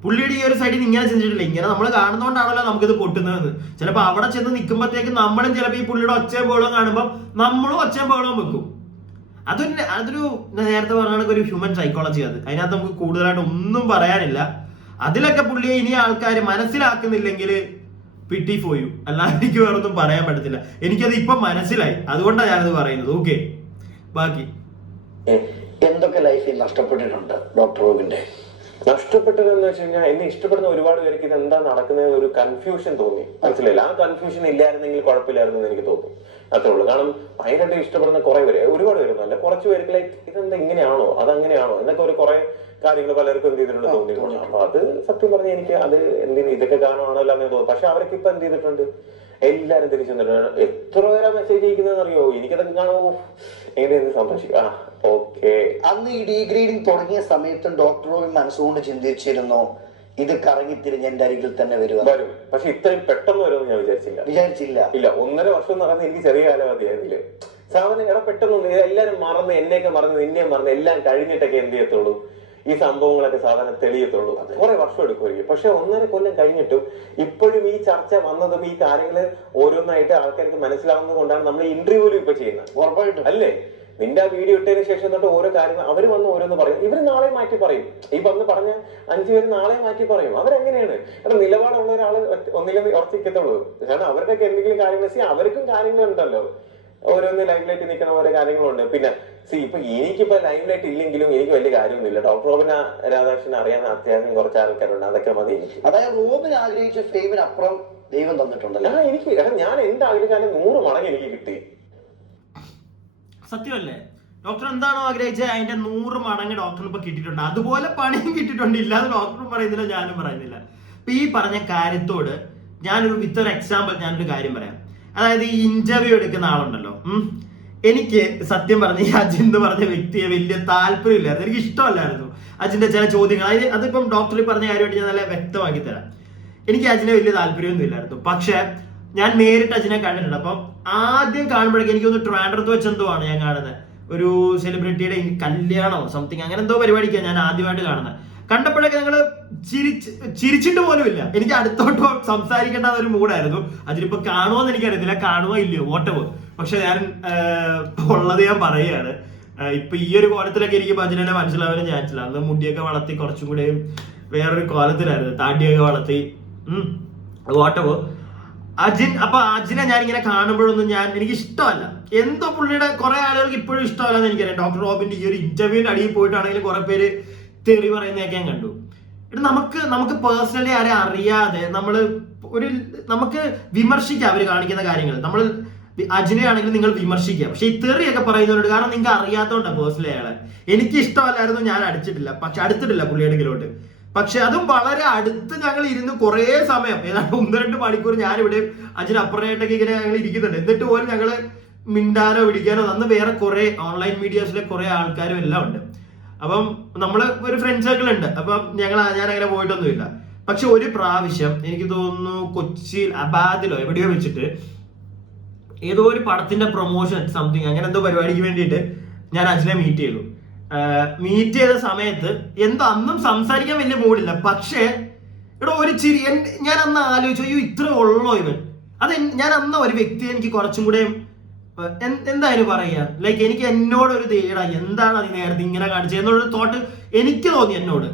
പുള്ളിയുടെ ഈ ഒരു സൈഡിൽ നിന്ന് ഇങ്ങനെ ചിന്തിച്ചിട്ടില്ല. ഇങ്ങനെ നമ്മൾ കാണുന്നതുകൊണ്ടാണല്ലോ നമുക്കിത് പൊട്ടുന്നതെന്ന്. ചിലപ്പോൾ അവിടെ ചെന്ന് നിൽക്കുമ്പോഴത്തേക്ക് നമ്മളും ചിലപ്പോൾ ഈ പുള്ളിയുടെ ഒച്ചയും ബഹളവും കാണുമ്പോൾ നമ്മളും ഒച്ചയും ബഹളവും വെക്കും. അതൊരു നേരത്തെ പറഞ്ഞ ഒരു ഹ്യൂമൻ സൈക്കോളജി. അതിനകത്ത് നമുക്ക് കൂടുതലായിട്ട് ഒന്നും പറയാനില്ല. അതിലൊക്കെ പുള്ളിയെ ഇനി ആൾക്കാർ മനസ്സിലാക്കുന്നില്ലെങ്കിൽ പിറ്റി പോയു, അല്ലാതെ എനിക്ക് വേറൊന്നും പറയാൻ പറ്റത്തില്ല. എനിക്കത് ഇപ്പൊ മനസ്സിലായി, അതുകൊണ്ടാണ് ഞാനത് പറയുന്നത്. ഓക്കെ, ബാക്കി എന്തൊക്കെ ലൈഫിൽ നഷ്ടപ്പെട്ടിട്ടുണ്ട് ഡോക്ടർ റോബിന്റെ? നഷ്ടപ്പെട്ടതെന്ന് വെച്ച് കഴിഞ്ഞാൽ എന്നെ ഇഷ്ടപ്പെടുന്ന ഒരുപാട് പേർക്ക് ഇത് എന്താ നടക്കുന്നത് ഒരു കൺഫ്യൂഷൻ തോന്നി. മനസ്സിലായില്ല, ആ കൺഫ്യൂഷൻ ഇല്ലായിരുന്നെങ്കിൽ കുഴപ്പമില്ലായിരുന്നു എന്ന് എനിക്ക് തോന്നി. അത്രേ ഉള്ളൂ. കാരണം ഭയങ്കരമായിട്ട് ഇഷ്ടപ്പെടുന്ന കുറെ പേര്, ഒരുപാട് പേരൊന്നുമല്ല, കുറച്ച് പേർക്ക് ലൈക്ക് ഇതെന്താ ഇങ്ങനെയാണോ അതങ്ങനെയാണോ എന്നൊക്കെ ഒരു കുറെ കാര്യങ്ങൾ പലർക്കും എന്ത് ചെയ്തിട്ടുണ്ട് തോന്നിയിട്ടുണ്ട്. അപ്പൊ അത് സത്യം പറഞ്ഞാൽ എനിക്ക് അത് എന്തിനു ഇതൊക്കെ കാണുവാണല്ലോ എന്ന് തോന്നുന്നു. പക്ഷെ അവരൊക്കെ ഇപ്പൊ എന്ത് ചെയ്തിട്ടുണ്ട്, എല്ലാരും തിരിച്ചു വന്നിട്ടുണ്ട്. എത്ര പേരാ മെസ്സേജ് അയക്കുന്നതെന്ന് അറിയോ? എനിക്കതൊക്കെ കാണുമോ എങ്ങനെയെന്ന് സന്തോഷിക്കും. ഓക്കെ, അന്ന് ഈ ഡീഗ്രേഡിങ് തുടങ്ങിയ സമയത്തും ഡോക്ടർ റോബിൻ മനസ്സുകൊണ്ട് ചിന്തിച്ചിരുന്നോ ഇത് കറങ്ങിത്തിരിഞ്ഞ് എന്റെ അരികിൽ തന്നെ വരും? പക്ഷെ ഇത്രയും പെട്ടെന്ന് വരുമെന്ന് ഞാൻ വിചാരിച്ചില്ല. ഇല്ല, 1.5 വർഷം എന്ന് പറയുന്നത് എനിക്ക് ചെറിയ കാലാവധിയായിരുന്നില്ലേ. സാധനം എവിടെ പെട്ടെന്ന് എല്ലാരും മറന്ന്, എന്നെയൊക്കെ മറന്ന്, എന്നെയും മറന്ന്, എല്ലാം കഴിഞ്ഞിട്ടൊക്കെ എന്ത് ചെയ്യത്തുള്ളൂ, ഈ സംഭവങ്ങളൊക്കെ സാധാരണ തെളിയത്തുള്ളൂ. കുറെ വർഷം എടുക്കുമായിരിക്കും. പക്ഷെ 1.5 കൊല്ലം കഴിഞ്ഞിട്ടും ഇപ്പോഴും ഈ ചർച്ച വന്നതും ഈ കാര്യങ്ങൾ ഓരോന്നായിട്ട് ആൾക്കാർക്ക് മനസ്സിലാവുന്നത് കൊണ്ടാണ് നമ്മൾ ഇന്റർവ്യൂവിൽ ഇപ്പൊ ചെയ്യുന്നത്. ഉറപ്പായിട്ടും അല്ലേ? നിന്റെ ആ വീഡിയോ ഇട്ടതിന് ശേഷം തൊട്ട് ഓരോ കാര്യങ്ങൾ അവർ വന്ന് ഓരോന്ന് പറയും. ഇവർ നാളെ മാറ്റി പറയും. ഈ വന്ന് പറഞ്ഞ 5 പേര് നാളെ മാറ്റി പറയും. അവരെങ്ങനെയാണ്? കാരണം നിലപാടുള്ള ഒരാള് ഒന്നിലും ഉറച്ചിക്കത്തുള്ളൂ. കാരണം അവരുടെയൊക്കെ എന്തെങ്കിലും കാര്യങ്ങൾ അവർക്കും കാര്യങ്ങളുണ്ടല്ലോ, ഓരോന്ന് ലൈവ് ലൈറ്റ് നിൽക്കുന്ന ഓരോ കാര്യങ്ങളുണ്ട്. പിന്നെ ഇപ്പൊ എനിക്കിപ്പോ ലൈവ് ലൈറ്റ് ഇല്ലെങ്കിലും എനിക്ക് വലിയ കാര്യമൊന്നുമില്ല. ഡോക്ടർ റോബിൻ രാധാകൃഷ്ണൻ അറിയാവുന്ന അത്യാവശ്യം കുറച്ച് ആൾക്കാരുണ്ട്, അതൊക്കെ മതി എനിക്ക്. അതായത് റോബിൻ ആഗ്രഹിച്ച ഫെയിമിനപ്പുറം ദൈവം തന്നിട്ടുണ്ടല്ലോ. ഞാൻ എന്താഗ്രഹിച്ചാലും 100 മടങ്ങ് എനിക്ക് കിട്ടി. സത്യമല്ലേ? ഡോക്ടർ എന്താണോ ആഗ്രഹിച്ചത് അതിന്റെ 100 മടങ്ങ് ഡോക്ടറിന് ഇപ്പൊ കിട്ടിയിട്ടുണ്ട്. അതുപോലെ പണിയും കിട്ടിയിട്ടുണ്ട്. ഇല്ലാതെ ഡോക്ടറും പറയുന്നില്ല, ഞാനും പറയുന്നില്ല. അപ്പൊ ഈ പറഞ്ഞ കാര്യത്തോട് ഞാനൊരു വിത്ത് എക്സാമ്പിൾ ഞാനൊരു കാര്യം പറയാം. അതായത് ഈ ഇന്റർവ്യൂ എടുക്കുന്ന ആളുണ്ടല്ലോ, എനിക്ക് സത്യം പറഞ്ഞ ഈ അജിൻ എന്ന് പറഞ്ഞ വ്യക്തിയെ വലിയ താല്പര്യമില്ലായിരുന്നു, എനിക്ക് ഇഷ്ടമല്ലായിരുന്നു അജിന്റെ ചില ചോദ്യങ്ങൾ. അതിപ്പം ഡോക്ടറിൽ പറഞ്ഞ കാര്യമായിട്ട് ഞാൻ നല്ല വ്യക്തമാക്കി തരാം. എനിക്ക് അജിനെ വലിയ താല്പര്യമൊന്നും ഇല്ലായിരുന്നു. പക്ഷെ ഞാൻ നേരിട്ട് അജിനെ കണ്ടിട്ടുണ്ട്. അപ്പം ആദ്യം കാണുമ്പോഴേക്കും എനിക്കൊന്ന് ട്രാൻഡ്രത്ത് വെച്ചെന്തോ ആണ് ഞാൻ കാണുന്നത്, ഒരു സെലിബ്രിറ്റിയുടെ കല്യാണമോ സംതിങ് അങ്ങനെ എന്തോ പരിപാടിക്കാണ് ഞാൻ ആദ്യമായിട്ട് കാണുന്നത്. കണ്ടപ്പോഴൊക്കെ ഞങ്ങള് ചിരിച്ചിട്ട് പോലും ഇല്ല. എനിക്ക് അടുത്തോട്ട് സംസാരിക്കേണ്ട ഒരു മൂഡായിരുന്നു. അതിലിപ്പോ കാണുമോന്ന് എനിക്കറിയത്തില്ല, കാണുമോ ഇല്ലയോ വോട്ടവോ. പക്ഷെ ഞാൻ ഉള്ളത് ഞാൻ പറയുകയാണ്. ഇപ്പൊ ഈ ഒരു കോലത്തിലൊക്കെ എനിക്ക് അജിനെ മനസ്സിലാവാനും ചാൻസ് ഇല്ല. അന്ന് മുടിയൊക്കെ വളർത്തി കുറച്ചും കൂടെ വേറൊരു കോലത്തിലായിരുന്നു, താടിയൊക്കെ വളർത്തി വോട്ടവോ. അജിനെ ഞാൻ ഇങ്ങനെ കാണുമ്പോഴൊന്നും എനിക്ക് ഇഷ്ടമല്ല. എന്തോ പുള്ളിയുടെ കുറെ ആളുകൾക്ക് ഇപ്പോഴും ഇഷ്ടമല്ലെന്ന് എനിക്കറിയാം. ഡോക്ടർ റോബിന്റെ ഈ ഒരു ഇന്റർവ്യൂവിന്റെ അടിയിൽ പോയിട്ടാണെങ്കിലും കുറെ പേര് തെറി പറയുന്നതൊക്കെ ഞാൻ കണ്ടു. നമുക്ക് പേഴ്സണലി ആരെ അറിയാതെ നമുക്ക് വിമർശിക്കാം അവര് കാണിക്കുന്ന കാര്യങ്ങൾ. നമ്മൾ അജിനെ ആണെങ്കിൽ നിങ്ങൾ വിമർശിക്കാം. പക്ഷെ ഈ തെറിയൊക്കെ പറയുന്നവരോട്, കാരണം നിങ്ങൾക്ക് അറിയാത്തതുകൊണ്ടാണ് പേഴ്സണലി അയാളെ. എനിക്ക് ഇഷ്ടമല്ലായിരുന്നു, ഞാൻ അടുത്തിട്ടില്ല പുള്ളിയുടെ. പക്ഷെ അതും വളരെ അടുത്ത് ഞങ്ങൾ ഇരുന്ന് കുറെ സമയം, ഏതാണ്ട് 1-2 മണിക്കൂർ ഞാനിവിടെ അജിന് അപ്പുറമായിട്ടൊക്കെ ഇങ്ങനെ ഞങ്ങൾ ഇരിക്കുന്നുണ്ട്. എന്നിട്ട് പോലും ഞങ്ങള് മിണ്ടാനോ പിടിക്കാനോ, അന്ന് വേറെ കുറെ ഓൺലൈൻ മീഡിയാസിലെ കുറെ ആൾക്കാരും എല്ലാം ഉണ്ട്. അപ്പം നമ്മള് ഒരു ഫ്രണ്ട് സർക്കിൾ ഉണ്ട്. അപ്പം ഞാൻ അങ്ങനെ പോയിട്ടൊന്നുമില്ല. പക്ഷെ ഒരു പ്രാവശ്യം എനിക്ക് തോന്നുന്നു കൊച്ചിയിൽ അബാദിലോ എവിടെയോ വെച്ചിട്ട് ഏതോ ഒരു പടത്തിന്റെ പ്രൊമോഷൻ സംതിങ് അങ്ങനെ എന്തോ പരിപാടിക്ക് വേണ്ടിയിട്ട് ഞാൻ അജിനെ മീറ്റ് ചെയ്തു. മീറ്റ് ചെയ്ത സമയത്ത് എന്തോ അന്നും സംസാരിക്കാൻ വലിയ മൂടില്ല. പക്ഷേ ഇവിടെ ഒരു ചിരി ഞാൻ അന്ന് ആലോചിച്ചു, അയ്യോ ഇത്ര ഉള്ളോ ഇവൻ. ഞാൻ അന്ന് ഒരു വ്യക്തി എനിക്ക് കുറച്ചും കൂടെ എന്തായാലും പറയാ, ലൈക്ക് എനിക്ക് എന്നോട് ഒരു ദേടാ, എന്താണ് അത് നേരത്തെ ഇങ്ങനെ കാണിച്ചത് എന്നുള്ളൊരു തോട്ട് എനിക്ക് തോന്നി എന്നോട്.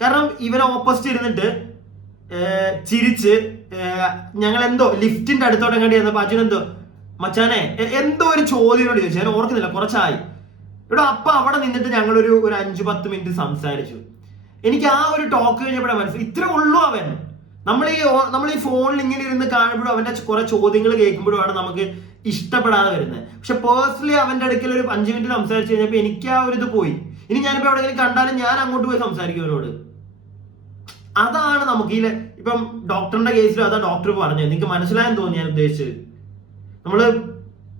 കാരണം ഇവരെ ഓപ്പോസിറ്റ് ഇരുന്നിട്ട് ചിരിച്ച് ഞങ്ങൾ എന്തോ ലിഫ്റ്റിന്റെ അടുത്തോടെ കണ്ടി ചെന്നപ്പോ അച്ഛനെന്തോ മച്ചാനെ എന്തോ ഒരു ചോദ്യനോട് ചോദിച്ചു, ഞാൻ ഓർക്കുന്നില്ല, കുറച്ചായി ഇവിടെ. അപ്പൊ അവിടെ നിന്നിട്ട് ഞങ്ങൾ ഒരു 5-10 മിനിറ്റ് സംസാരിച്ചു. എനിക്ക് ആ ഒരു ടോക്ക് കഴിഞ്ഞപ്പോഴാണ് മനസ്സിലായി ഇത്ര ഉള്ളൂ അവൻ. നമ്മൾ ഈ ഫോണിൽ ഇങ്ങനെ ഇരുന്ന് കാണുമ്പോഴും അവന്റെ കുറെ ചോദ്യങ്ങൾ കേൾക്കുമ്പോഴുമാണ് നമുക്ക് ഇഷ്ടപ്പെടാതെ വരുന്നത്. പക്ഷെ പേഴ്സണലി അവന്റെ അടുക്കൽ ഒരു 5 മിനിറ്റ് സംസാരിച്ചു കഴിഞ്ഞപ്പോ എനിക്ക് ആ ഒരു ഇത് പോയി. ഇനി ഞാനിപ്പോ എവിടെയെങ്കിലും കണ്ടാലും ഞാൻ അങ്ങോട്ട് പോയി സംസാരിക്കും അവരോട്. അതാണ് നമുക്ക് ഈ ഇപ്പം ഡോക്ടറിന്റെ കേസിലും അതാ ഡോക്ടർ പറഞ്ഞത്. നിങ്ങൾക്ക് മനസ്സിലായെന്ന് തോന്നി ഞാൻ ഉദ്ദേശിച്ചത്. നമ്മള്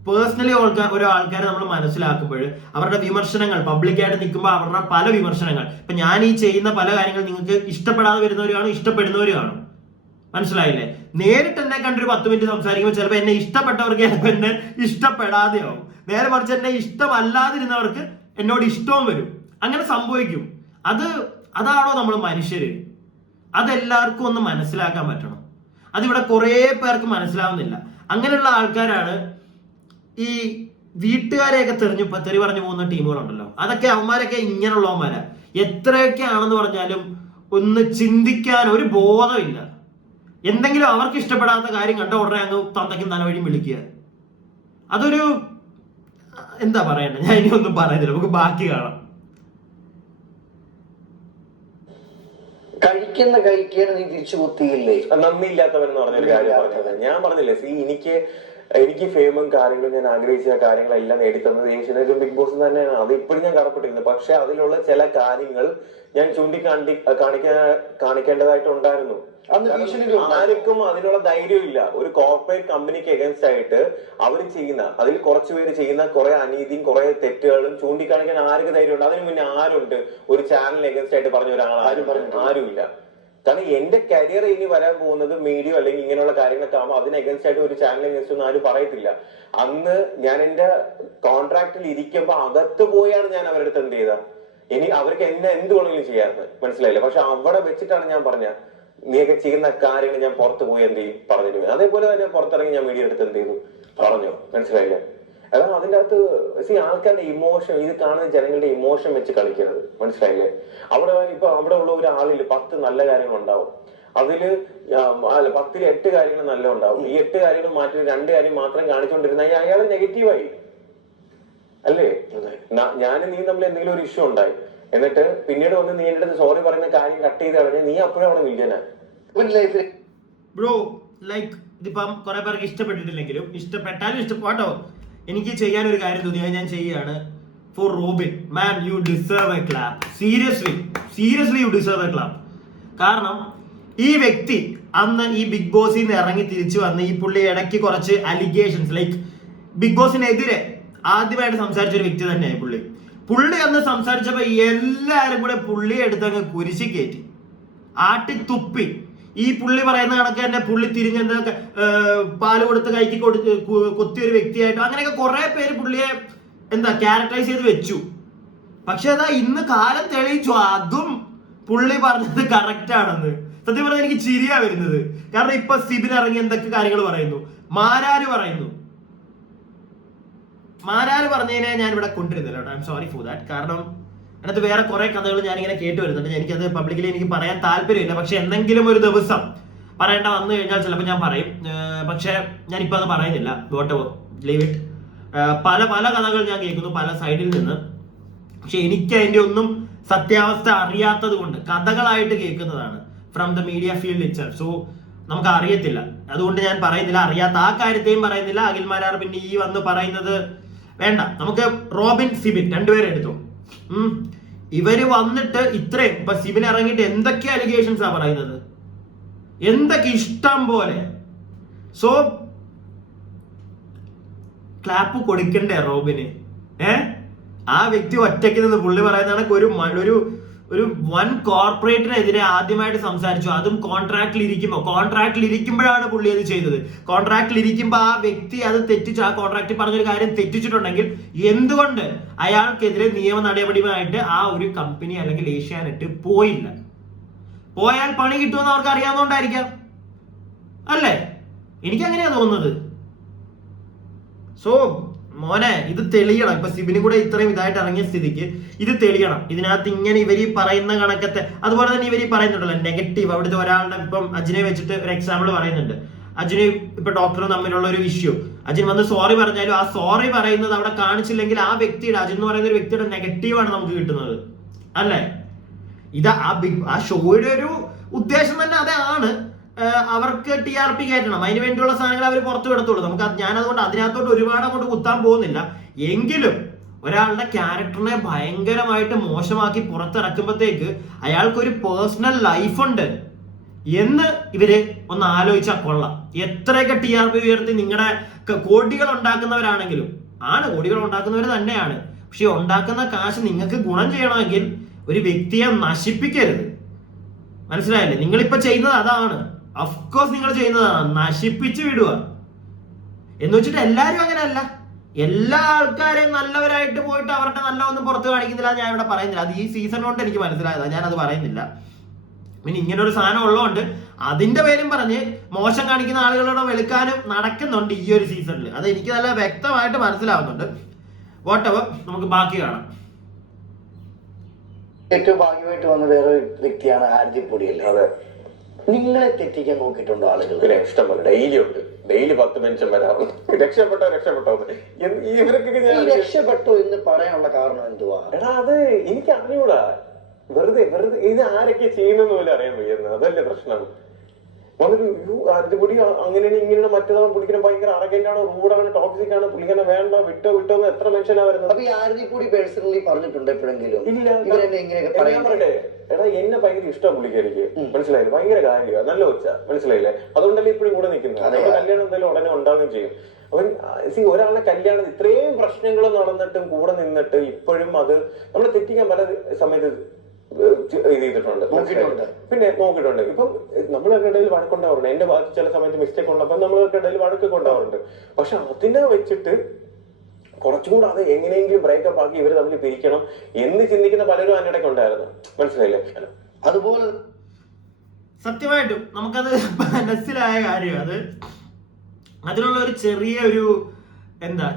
പേഴ്സണലി ഓരോ ആൾക്കാരെ നമ്മൾ മനസ്സിലാക്കുമ്പോൾ അവരുടെ വിമർശനങ്ങൾ പബ്ലിക്കായിട്ട് നിൽക്കുമ്പോൾ അവരുടെ പല വിമർശനങ്ങൾ, ഇപ്പൊ ഞാൻ ഈ ചെയ്യുന്ന പല കാര്യങ്ങൾ നിങ്ങൾക്ക് ഇഷ്ടപ്പെടാതെ വരുന്നവരാണ്, ഇഷ്ടപ്പെടുന്നവരാണ്. മനസ്സിലായില്ലേ? നേരിട്ട് എന്നെ കണ്ടൊരു 10 മിനിറ്റ് സംസാരിക്കുമ്പോൾ ചിലപ്പോൾ എന്നെ ഇഷ്ടപ്പെട്ടവർക്ക് ചിലപ്പോൾ എന്നെ ഇഷ്ടപ്പെടാതെയാവും. നേരെ മറിച്ച് എന്നെ ഇഷ്ടമല്ലാതിരുന്നവർക്ക് എന്നോട് ഇഷ്ടവും വരും. അങ്ങനെ സംഭവിക്കും. അതാണോ നമ്മൾ മനുഷ്യര്? അതെല്ലാവർക്കും ഒന്ന് മനസ്സിലാക്കാൻ പറ്റണം. അതിവിടെ കുറെ പേർക്ക് മനസ്സിലാവുന്നില്ല. അങ്ങനെയുള്ള ആൾക്കാരാണ് ഈ വീട്ടുകാരെയൊക്കെ തെറി പറഞ്ഞു പോകുന്ന ടീമുകളുണ്ടല്ലോ. അതൊക്കെ അവന്മാരൊക്കെ ഇങ്ങനെയുള്ളവന്മാരാ. എത്രയൊക്കെ ആണെന്ന് പറഞ്ഞാലും ഒന്ന് ചിന്തിക്കാൻ ഒരു ബോധമില്ല. എന്തെങ്കിലും അവർക്ക് ഇഷ്ടപ്പെടാത്ത കാര്യം കണ്ട ഉടനെ അങ്ങ് തന്തയ്ക്കും തലവഴിയും വിളിക്കുക. അതൊരു എന്താ പറയണ്ടേ, ഞാൻ ഇനി ഒന്നും പറയുന്നില്ല, നമുക്ക് ബാക്കി കാണാം. കഴിക്കാൻ നീ തിരിച്ചു കുത്തിയില്ലേ? നന്ദിയില്ലാത്തവൻ എന്ന് പറഞ്ഞൊരു കാര്യം പറഞ്ഞത് ഞാൻ പറഞ്ഞില്ലേ. എനിക്ക് ഫെയിമും കാര്യങ്ങളും ഞാൻ ആഗ്രഹിച്ച കാര്യങ്ങളെല്ലാം നേടിത്തന്നത് ഏഷ്യനെറ്റും ബിഗ് ബോസും തന്നെയാണ്. അത് ഇപ്പോഴും ഞാൻ കടപ്പെട്ടിരുന്നു. പക്ഷെ അതിലുള്ള ചില കാര്യങ്ങൾ ഞാൻ കാണിക്കേണ്ടതായിട്ടുണ്ടായിരുന്നു. ആർക്കും അതിനുള്ള ധൈര്യം ഇല്ല. ഒരു കോർപ്പറേറ്റ് കമ്പനിക്ക് എഗൻസ്റ്റ് ആയിട്ട് അവർ ചെയ്യുന്ന, അതിൽ കുറച്ചുപേര് ചെയ്യുന്ന കുറെ അനീതിയും കുറെ തെറ്റുകളും ചൂണ്ടിക്കാണിക്കാൻ ആർക്ക് ധൈര്യമുണ്ട്? അതിനു മുന്നേ ആരുണ്ട് ഒരു ചാനലിന് എഗൻസ്റ്റ് ആയിട്ട് പറഞ്ഞ ഒരാൾ? ആരുമില്ല. കാരണം എന്റെ കരിയർ ഇനി വരാൻ പോകുന്നത് മീഡിയ അല്ലെങ്കിൽ ഇങ്ങനെയുള്ള കാര്യങ്ങളൊക്കെ ആകുമ്പോൾ അതിന് എഗൻസ്റ്റ് ആയിട്ട് ഒരു ചാനൽ എഗൻസ്റ്റ് ഒന്നും ആരും പറയത്തില്ല. അന്ന് ഞാൻ എന്റെ കോൺട്രാക്റ്റിൽ ഇരിക്കുമ്പോൾ അകത്ത് പോയാണ് ഞാൻ അവരുടെ അടുത്ത് എന്ത് ചെയ്ത, ഇനി അവർക്ക് എന്നെ എന്ത് വേണമെങ്കിലും ചെയ്യാറുണ്ട്. മനസ്സിലായില്ല? പക്ഷെ അവിടെ വെച്ചിട്ടാണ് ഞാൻ പറഞ്ഞ നീയൊക്കെ ചെയ്യുന്ന കാര്യങ്ങൾ ഞാൻ പുറത്ത് പോയി എന്ത് ചെയ്യും പറഞ്ഞിട്ട്. അതേപോലെ തന്നെ പുറത്തിറങ്ങി ഞാൻ മീഡിയ എടുത്ത് എന്ത് ചെയ്തു പറഞ്ഞു. മനസ്സിലായില്ലേ? അതാണ് അതിൻ്റെ അകത്ത് ആൾക്കാരുടെ ഇമോഷൻ, ഇത് കാണുന്ന ജനങ്ങളുടെ ഇമോഷൻ വെച്ച് കളിക്കുന്നത്. മനസ്സിലായില്ലേ? അവിടെ ഉള്ള ഒരാളിൽ 10 നല്ല കാര്യങ്ങൾ ഉണ്ടാവും. അതില് 10ൽ 8 കാര്യങ്ങൾ നല്ല ഉണ്ടാവും. ഈ 8 കാര്യങ്ങൾ മാറ്റി 2 കാര്യം മാത്രം കാണിച്ചുകൊണ്ടിരുന്ന അയാൾ നെഗറ്റീവായി അല്ലേ? ഞാനും നീ തമ്മിൽ എന്തെങ്കിലും ഒരു ഇഷ്യൂ ഉണ്ടായി, എന്നിട്ട് പിന്നീട് വന്ന് നീ എന്റെ അടുത്ത് സോറി പറയുന്ന കാര്യം കട്ട് ചെയ്ത് കളഞ്ഞാൽ നീ അപ്പോഴും അവിടെ വില്ലനാ. ബ്രോ ലൈക്ക് ഇതിപ്പം കുറെ പേർക്ക് ഇഷ്ടപ്പെട്ടിട്ടില്ലെങ്കിലും ഇഷ്ടപ്പെട്ടാലും ഇഷ്ടപ്പെട്ടോ, എനിക്ക് ചെയ്യാനൊരു കാര്യം തോന്നിയാൽ ഞാൻ ചെയ്യുകയാണ്. For Robin man, you deserve a clap. Seriously you deserve a clap. കാരണം ഈ വ്യക്തി അന്ന് ഈ ബിഗ് ബോസിൽ നിന്ന് ഇറങ്ങി തിരിച്ചു വന്ന് ഈ പുള്ളി ഇടയ്ക്ക് കുറച്ച് അലിഗേഷൻസ് ലൈക്ക് ബിഗ് ബോസിനെതിരെ ആദ്യമായിട്ട് സംസാരിച്ച ഒരു വ്യക്തി തന്നെയായി പുള്ളി അന്ന് സംസാരിച്ചപ്പോ എല്ലാരും കൂടെ പുള്ളിയെ എടുത്തങ്ങ് കുരിശി കയറ്റി ആട്ടി തുപ്പി. ഈ പുള്ളി പറയുന്ന കണക്ക് തന്നെ പുള്ളി തിരിഞ്ഞെന്തൊക്കെ പാല് കൊടുത്ത് കൈക്ക് കൊത്തിയൊരു വ്യക്തിയായിട്ടോ അങ്ങനെയൊക്കെ കുറെ പേര് പുള്ളിയെ ക്യാരക്ടറൈസ് ചെയ്ത് വെച്ചു. പക്ഷെ അതാ ഇന്ന് കാലം തെളിയിച്ചു അതും പുള്ളി പറഞ്ഞത് കറക്റ്റ് ആണെന്ന്. സത്യം പറഞ്ഞാൽ എനിക്ക് ചിരിയാ വരുന്നത്. കാരണം ഇപ്പൊ സിബിൻ ഇറങ്ങി എന്തൊക്കെ കാര്യങ്ങൾ പറയുന്നു, മാരാര് പറഞ്ഞതിനെ ഞാൻ ഇവിടെ കൊണ്ടിരുന്നില്ല കേട്ടോ. I am sorry for that. കാരണം അതിനകത്ത് വേറെ കുറെ കഥകൾ ഞാനിങ്ങനെ കേട്ട് വരുന്നുണ്ട്. എനിക്കത് പബ്ലിക്കലി എനിക്ക് പറയാൻ താല്പര്യമില്ല. പക്ഷെ എന്തെങ്കിലും ഒരു ദിവസം പറയേണ്ട വന്നു കഴിഞ്ഞാൽ ചിലപ്പോൾ ഞാൻ പറയും. പക്ഷെ ഞാനിപ്പോൾ അത് പറയുന്നില്ല. Leave it. പല കഥകൾ ഞാൻ കേൾക്കുന്നു പല സൈഡിൽ നിന്ന്. പക്ഷെ എനിക്ക് അതിന്റെ ഒന്നും സത്യാവസ്ഥ അറിയാത്തത് കൊണ്ട് കഥകളായിട്ട് കേൾക്കുന്നതാണ് from the media field itself. So നമുക്ക് അറിയത്തില്ല, അതുകൊണ്ട് ഞാൻ പറയുന്നില്ല. അറിയാത്ത ആ കാര്യത്തെയും പറയുന്നില്ല. അഖിൽമാരാർ പിന്നെ ഈ വന്ന് പറയുന്നത് വേണ്ട. നമുക്ക് റോബിൻ, സിബിൻ രണ്ടുപേരെ എടുത്തു. ഇവര് വന്നിട്ട് ഇത്രയും ഇപ്പൊ സിബിൻ ഇറങ്ങിയിട്ട് എന്തൊക്കെ അലിഗേഷൻസാ പറയുന്നത്, എന്തൊക്കെ ഇഷ്ടം പോലെ. സോ ക്ലാപ്പ് കൊടുക്കണ്ടേ റോബിന്? ആ വ്യക്തി ഒറ്റയ്ക്ക് നിന്ന് പുള്ളി പറയുന്നതാണ് ഒരു വൺ കോർപ്പറേറ്റിനെതിരെ ആദ്യമായിട്ട് സംസാരിച്ചു, അതും കോൺട്രാക്റ്റിൽ ഇരിക്കുമ്പോഴാണ് പുള്ളി അത് ചെയ്തത്. കോൺട്രാക്റ്റിൽ ഇരിക്കുമ്പോൾ ആ വ്യക്തി അത് തെറ്റിച്ചു, ആ കോൺട്രാക്റ്റിൽ പറഞ്ഞൊരു കാര്യം തെറ്റിച്ചിട്ടുണ്ടെങ്കിൽ എന്തുകൊണ്ട് അയാൾക്കെതിരെ നിയമ നടപടിയുമായിട്ട് ആ ഒരു കമ്പനി അല്ലെങ്കിൽ ഏഷ്യാനെറ്റ് പോയില്ല? പോയാൽ പണി കിട്ടുമെന്ന് അവർക്ക് അറിയാവുന്നതുകൊണ്ടായിരിക്കാം അല്ലേ? എനിക്കങ്ങനെയാ തോന്നുന്നത്. സോ മോനെ ഇത് തെളിയണം. ഇപ്പൊ സിബിനും കൂടെ ഇത്രയും ഇതായിട്ട് ഇറങ്ങിയ സ്ഥിതിക്ക് ഇത് തെളിയണം. ഇതിനകത്ത് ഇങ്ങനെ ഇവര് പറയുന്ന കണക്കത്തെ, അതുപോലെ തന്നെ ഇവര് പറയുന്നുണ്ടല്ലോ നെഗറ്റീവ്. അവിടുത്തെ ഒരാളുടെ ഇപ്പം അജിനെ വെച്ചിട്ട് ഒരു എക്സാമ്പിൾ പറയുന്നുണ്ട്. അജിന് ഇപ്പൊ ഡോക്ടറും തമ്മിലുള്ള ഒരു ഇഷ്യൂ, അജിൻ വന്ന് സോറി പറഞ്ഞാലും ആ സോറി പറയുന്നത് അവിടെ കാണിച്ചില്ലെങ്കിൽ ആ വ്യക്തിയുടെ, അജിൻ എന്ന് പറയുന്ന ഒരു വ്യക്തിയുടെ നെഗറ്റീവാണ് നമുക്ക് കിട്ടുന്നത് അല്ലേ? ഇത് ആ ഷോയുടെ ഒരു ഉദ്ദേശം തന്നെ അതാണ്. അവർക്ക് TRP കയറ്റണം, അതിന് വേണ്ടിയുള്ള സാധനങ്ങൾ അവർ പുറത്തു വിടത്തുള്ളൂ. ഞാൻ അതുകൊണ്ട് അതിനകത്തോട്ട് ഒരുപാട് അങ്ങോട്ട് കുത്താൻ പോകുന്നില്ല. എങ്കിലും ഒരാളുടെ ക്യാരക്ടറിനെ ഭയങ്കരമായിട്ട് മോശമാക്കി പുറത്തിറക്കുമ്പോഴത്തേക്ക് അയാൾക്കൊരു പേഴ്സണൽ ലൈഫ് ഉണ്ട്. എന്ന് ഇവര് ഒന്ന് ആലോചിച്ചാൽ കൊള്ളാം. എത്രയൊക്കെ TRP ഉയർത്തി നിങ്ങളുടെ കോടികൾ ഉണ്ടാക്കുന്നവരാണെങ്കിലും കോടികൾ ഉണ്ടാക്കുന്നവർ തന്നെയാണ്. പക്ഷെ ഉണ്ടാക്കുന്ന കാശ് നിങ്ങൾക്ക് ഗുണം ചെയ്യണമെങ്കിൽ ഒരു വ്യക്തിയെ നശിപ്പിക്കരുത്. മനസ്സിലായില്ലേ? നിങ്ങളിപ്പോ ചെയ്യുന്നത് അതാണ്. അഫ്കോഴ്സ് നിങ്ങൾ ചെയ്യുന്നതാണ്, നശിപ്പിച്ചു വിടുക. എന്ന് വെച്ചിട്ട് എല്ലാരും അങ്ങനെയല്ല. എല്ലാ ആൾക്കാരെയും നല്ലവരായിട്ട് പോയിട്ട് അവരുടെ നല്ല ഒന്നും പുറത്ത് കാണിക്കുന്നില്ല ഞാൻ ഇവിടെ പറയുന്നില്ല. അത് ഈ സീസൺ കൊണ്ട് എനിക്ക് മനസ്സിലായതാണ്, ഞാനത് പറയുന്നില്ല. പിന്നെ ഇങ്ങനെ ഒരു സാധനം ഉള്ളതുകൊണ്ട് അതിന്റെ പേരും പറഞ്ഞ് മോശം കാണിക്കുന്ന ആളുകളോട് വെളുക്കാനും നടക്കുന്നുണ്ട് ഈ ഒരു സീസണിൽ. അത് എനിക്ക് നല്ല വ്യക്തമായിട്ട് മനസ്സിലാവുന്നുണ്ട്. വോട്ടെവർ, നമുക്ക് ബാക്കി കാണാം. ഏറ്റവും ഭാഗ്യമായിട്ട് വന്ന വേറെ വ്യക്തിയാണ് ആരതിപ്പൊടി അല്ലേ? അതെ. നിങ്ങളെ തെറ്റിക്കാൻ നോക്കിയിട്ടുണ്ടോ ആളുകൾ? പിന്നെ ഇഷ്ടം പോലെ ഡെയിലി ഉണ്ട്. ഡെയിലി 10 മെൻഷൻ വരാറുണ്ട്. രക്ഷപ്പെട്ടോ ഇവരൊക്കെ രക്ഷപ്പെട്ടോ എന്ന് പറയാനുള്ള കാരണം എന്തുവാ? എടാ അത് എനിക്ക് അറിഞ്ഞൂടാ. വെറുതെ ഇത് ആരൊക്കെ ചെയ്യുന്ന പോലെ അറിയാൻ വയ്യുന്നത്, അതല്ലേ പ്രശ്നം. ആരതിപ്പൊടി അങ്ങനെയാണ് ഇങ്ങനെയാണ് മറ്റേതാണ്, പുള്ളിക്കാരൻ ഭയങ്കര അറഗന്റാണ്, റൂഡാണ്, ടോക്സിക് ആണ്, പുള്ളിക്കാരനെ വേണ്ട വിട്ടോ എന്ന് എത്ര മെൻഷനാ വരുന്നത്. അപ്പൊ ഈ ആരതിപ്പൊടി പേഴ്സണലി പറഞ്ഞിട്ടുണ്ട് എപ്പോഴെങ്കിലും? ഇല്ല. പറയട്ടെ, എടാ എന്നെ ഭയങ്കര ഇഷ്ടമാണ് പുള്ളിക്കാരിക്ക്, മനസ്സിലായില്ലേ? ഭയങ്കര കാര്യമാണ്, നല്ല വെച്ച, മനസ്സിലായില്ലേ? അതുകൊണ്ടല്ലേ ഇപ്പോഴും കൂടെ നിൽക്കുന്നത്. നമ്മുടെ കല്യാണം എന്തായാലും ഉടനെ ഉണ്ടാവുകയും ചെയ്യും. അവൻ ഒരാളുടെ കല്യാണം ഇത്രയും പ്രശ്നങ്ങൾ നടന്നിട്ടും കൂടെ നിന്നിട്ട് ഇപ്പോഴും അത് നമ്മളെ തെറ്റിക്കാൻ പല സമയത്ത് ഇത് ചെയ്തിട്ടുണ്ട്, പിന്നെ നോക്കിയിട്ടുണ്ട്. ഇപ്പം നമ്മളൊക്കെ ഇടയിൽ വഴക്കുണ്ടാവാറുണ്ട്. എന്റെ ഭാഗത്ത് ചില സമയത്ത് മിസ്റ്റേക്ക് ഉണ്ടപ്പോൾ നമ്മളൊക്കെ ഇടയിൽ വഴക്കൊക്കെ ഉണ്ടാവാറുണ്ട്. പക്ഷെ അതിനെ വെച്ചിട്ട് കുറച്ചുകൂടെ അത് എങ്ങനെയെങ്കിലും ബ്രേക്കപ്പ് ആക്കി ഇവര് തമ്മിൽ പിരിക്കണം എന്ന് ചിന്തിക്കുന്ന പലരും അതിനിടയ്ക്ക് ഉണ്ടായിരുന്നു, മനസ്സിലായില്ലേ? അതുപോലെ സത്യമായിട്ടും നമുക്കത് മനസ്സിലായ കാര്യം. അതിനുള്ള ഒരു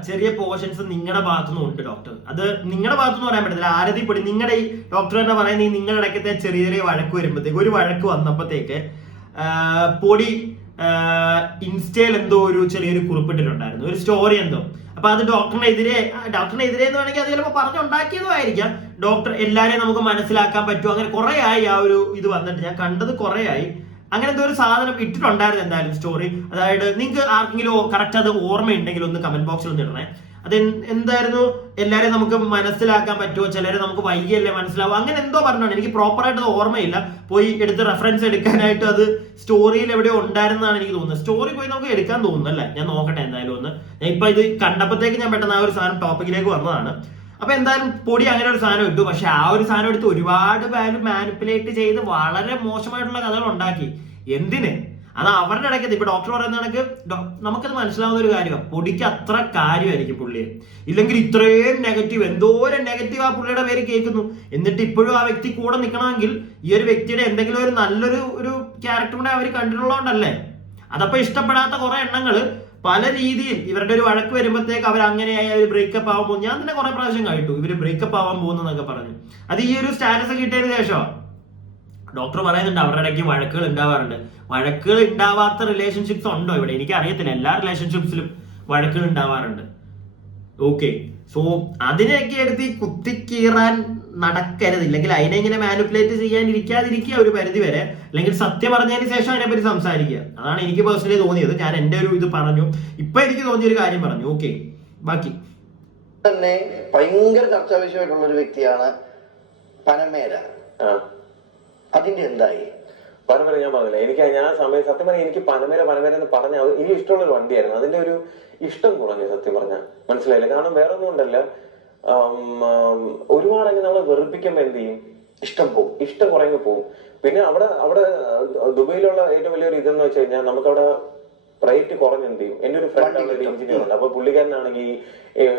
ചെറിയ പോർഷൻസ് നിങ്ങളുടെ ഭാഗത്തുനിന്നും ഉണ്ട് ഡോക്ടർ. അത് നിങ്ങളുടെ ഭാഗത്തുനിന്ന് പറയാൻ പറ്റത്തില്ല. ആരതിപ്പൊടി നിങ്ങളുടെ ഈ ഡോക്ടർ തന്നെ പറയുന്നത് ഈ നിങ്ങളുടെ ഇടയ്ക്കത്തെ ചെറിയ വഴക്ക് വരുമ്പോഴത്തേക്ക്, ഒരു വഴക്ക് വന്നപ്പോഴത്തേക്ക് പൊടി ഇൻസ്റ്റയിൽ എന്തോ ഒരു ചെറിയൊരു കുറിപ്പിട്ടിട്ടുണ്ടായിരുന്നു, ഒരു സ്റ്റോറി എന്തോ. അപ്പൊ അത് ഡോക്ടറിനെതിരെ എന്ന് വേണമെങ്കിൽ അത് ചിലപ്പോൾ പറഞ്ഞുണ്ടാക്കിയതും ആയിരിക്കാം. ഡോക്ടർ എല്ലാരെയും നമുക്ക് മനസ്സിലാക്കാൻ പറ്റും. അങ്ങനെ കുറെ ആയി ആ ഒരു ഇത് വന്നിട്ട്, ഞാൻ കണ്ടത് കുറെ ആയി. അങ്ങനെ എന്തോ ഒരു സാധനം ഇട്ടിട്ടുണ്ടായിരുന്നു എന്തായാലും സ്റ്റോറി. അതായത് നിങ്ങൾക്ക് ആർക്കെങ്കിലും കറക്റ്റ് അത് ഓർമ്മയുണ്ടെങ്കിൽ ഒന്ന് കമന്റ് ബോക്സിൽ ഒന്ന് ഇടണേ. അത് എന്തായിരുന്നു, എല്ലാരെയും നമുക്ക് മനസ്സിലാക്കാൻ പറ്റുമോ, ചിലരെ നമുക്ക് വൈകിയല്ലേ മനസ്സിലാവും, അങ്ങനെ എന്തോ പറഞ്ഞാണ്. എനിക്ക് പ്രോപ്പറായിട്ട് അത് ഓർമ്മയില്ല. പോയി എടുത്ത് റെഫറൻസ് എടുക്കാനായിട്ട് അത് സ്റ്റോറിയിൽ എവിടെയോ ഉണ്ടായിരുന്നാണ് എനിക്ക് തോന്നുന്നത്. സ്റ്റോറി പോയി നമുക്ക് എടുക്കാൻ തോന്നുന്നു അല്ലേ? ഞാൻ നോക്കട്ടെ എന്തായാലും ഒന്ന്. ഞാൻ ഇപ്പൊ ഇത് കണ്ടപ്പോഴത്തേക്ക് ഞാൻ പെട്ടെന്ന് ആ ഒരു സാധനം ടോപ്പിക്കിലേക്ക് വന്നതാണ്. അപ്പൊ എന്തായാലും പൊടി അങ്ങനെ ഒരു സാധനം ഇട്ടു. പക്ഷെ ആ ഒരു സാധനം എടുത്ത് ഒരുപാട് മാനിപ്പുലേറ്റ് ചെയ്ത് വളരെ മോശമായിട്ടുള്ള കഥകൾ ഉണ്ടാക്കി. എന്തിന്? അത് അവരുടെ ഇടയ്ക്ക് ഇപ്പൊ ഡോക്ടർ പറയുന്ന കണക്ക് നമുക്കത് മനസ്സിലാവുന്ന ഒരു കാര്യമാണ്. പൊടിക്ക് അത്ര കാര്യമായിരിക്കും പുള്ളിയെ, ഇല്ലെങ്കിൽ ഇത്രയും നെഗറ്റീവ്, എന്തോരം നെഗറ്റീവ് ആ പുള്ളിയുടെ പേര് കേൾക്കുന്നു. എന്നിട്ട് ഇപ്പോഴും ആ വ്യക്തി കൂടെ നിൽക്കണമെങ്കിൽ ഈ ഒരു വ്യക്തിയുടെ എന്തെങ്കിലും ഒരു നല്ലൊരു ക്യാരക്ടർ കൂടെ അവർ കണ്ടിട്ടുള്ളതുകൊണ്ടല്ലേ. അതപ്പോ ഇഷ്ടപ്പെടാത്ത കുറെ എണ്ണങ്ങള് പല രീതിയിൽ ഇവരുടെ ഒരു വഴക്ക് വരുമ്പോഴത്തേക്ക് അവർ അങ്ങനെയായി അവർ ബ്രേക്കപ്പ് ആവാൻ പോകും. ഞാൻ തന്നെ കുറെ പ്രാവശ്യം കേട്ടു ഇവര് ബ്രേക്കപ്പ് ആവാൻ പോകുന്നു എന്നൊക്കെ പറഞ്ഞു. അത് ഈ ഒരു സ്റ്റാറ്റസ് കിട്ടിയതിന് ശേഷമാണ്. ഡോക്ടർ പറയുന്നുണ്ട് അവരുടെ ഇടയ്ക്ക് വഴക്കുകൾ ഉണ്ടാവാറുണ്ട്. വഴക്കുകൾ ഉണ്ടാവാത്ത റിലേഷൻഷിപ്സ് ഉണ്ടോ ഇവിടെ? എനിക്ക് അറിയത്തില്ല. എല്ലാ റിലേഷൻഷിപ്സിലും വഴക്കുകൾ ഉണ്ടാവാറുണ്ട്. ഓക്കെ, സോ അതിനെയൊക്കെ എടുത്ത് ഈ കുത്തിക്കീറാൻ നടക്കരുത്. ഇല്ലെങ്കിൽ അതിനെ ഇങ്ങനെ മാനിപ്പുലേറ്റ് ചെയ്യാനിരിക്കാതിരിക്കുക ഒരു പരിധി വരെ. അല്ലെങ്കിൽ സത്യം പറഞ്ഞതിന് ശേഷം അതിനെപ്പറ്റി സംസാരിക്കുക. അതാണ് എനിക്ക് പേഴ്സണലി തോന്നിയത്. ഞാൻ എന്റെ ഒരു ഇത് പറഞ്ഞു, ഇപ്പൊ എനിക്ക് തോന്നിയൊരു കാര്യം പറഞ്ഞു. ഓക്കെ, ബാക്കി തന്നെ ഭയങ്കര ചർച്ചാ വിഷയമായിട്ടുള്ള ഒരു വ്യക്തിയാണ് പനമേര. അതിന്റെ എന്തായി? പനമേര ഞാൻ പറഞ്ഞില്ല, ഞാൻ സത്യം പറഞ്ഞാൽ എനിക്ക് പനമേര എന്ന് പറഞ്ഞ എനിക്ക് ഇഷ്ടമുള്ള ഒരു വണ്ടിയായിരുന്നു. അതിന്റെ ഒരു ഇഷ്ടം കുറഞ്ഞു സത്യം പറഞ്ഞാൽ, മനസ്സിലായില്ല. കാരണം വേറെ ഒന്നും ഉണ്ടല്ല, ഒരുപാടങ്ങ് നമ്മളെ വെറുപ്പിക്കുമ്പോ എന്ത് ചെയ്യും, ഇഷ്ടം കുറഞ്ഞു പോകും. പിന്നെ അവിടെ ദുബൈയിലുള്ള ഏറ്റവും വലിയൊരു ഇതെന്ന് വെച്ച് കഴിഞ്ഞാൽ നമുക്കവിടെ റേറ്റ് കുറഞ്ഞ് എന്ത് ചെയ്യും. എന്റെ ഒരു ഫ്രണ്ട് അവിടെ ഒരു എഞ്ചിനീയർ ഉണ്ട്. അപ്പൊ പുള്ളിക്കാരനാണെങ്കിൽ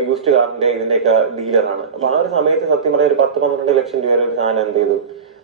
യൂസ്ഡ് കാറിന്റെ ഇതിന്റെയൊക്കെ ഡീലറാണ്. അപ്പൊ ആ ഒരു സമയത്ത് സത്യം പറയാൻ ഒരു 10-12 ലക്ഷം രൂപ ഒരു സാധനം എന്ത് ചെയ്തു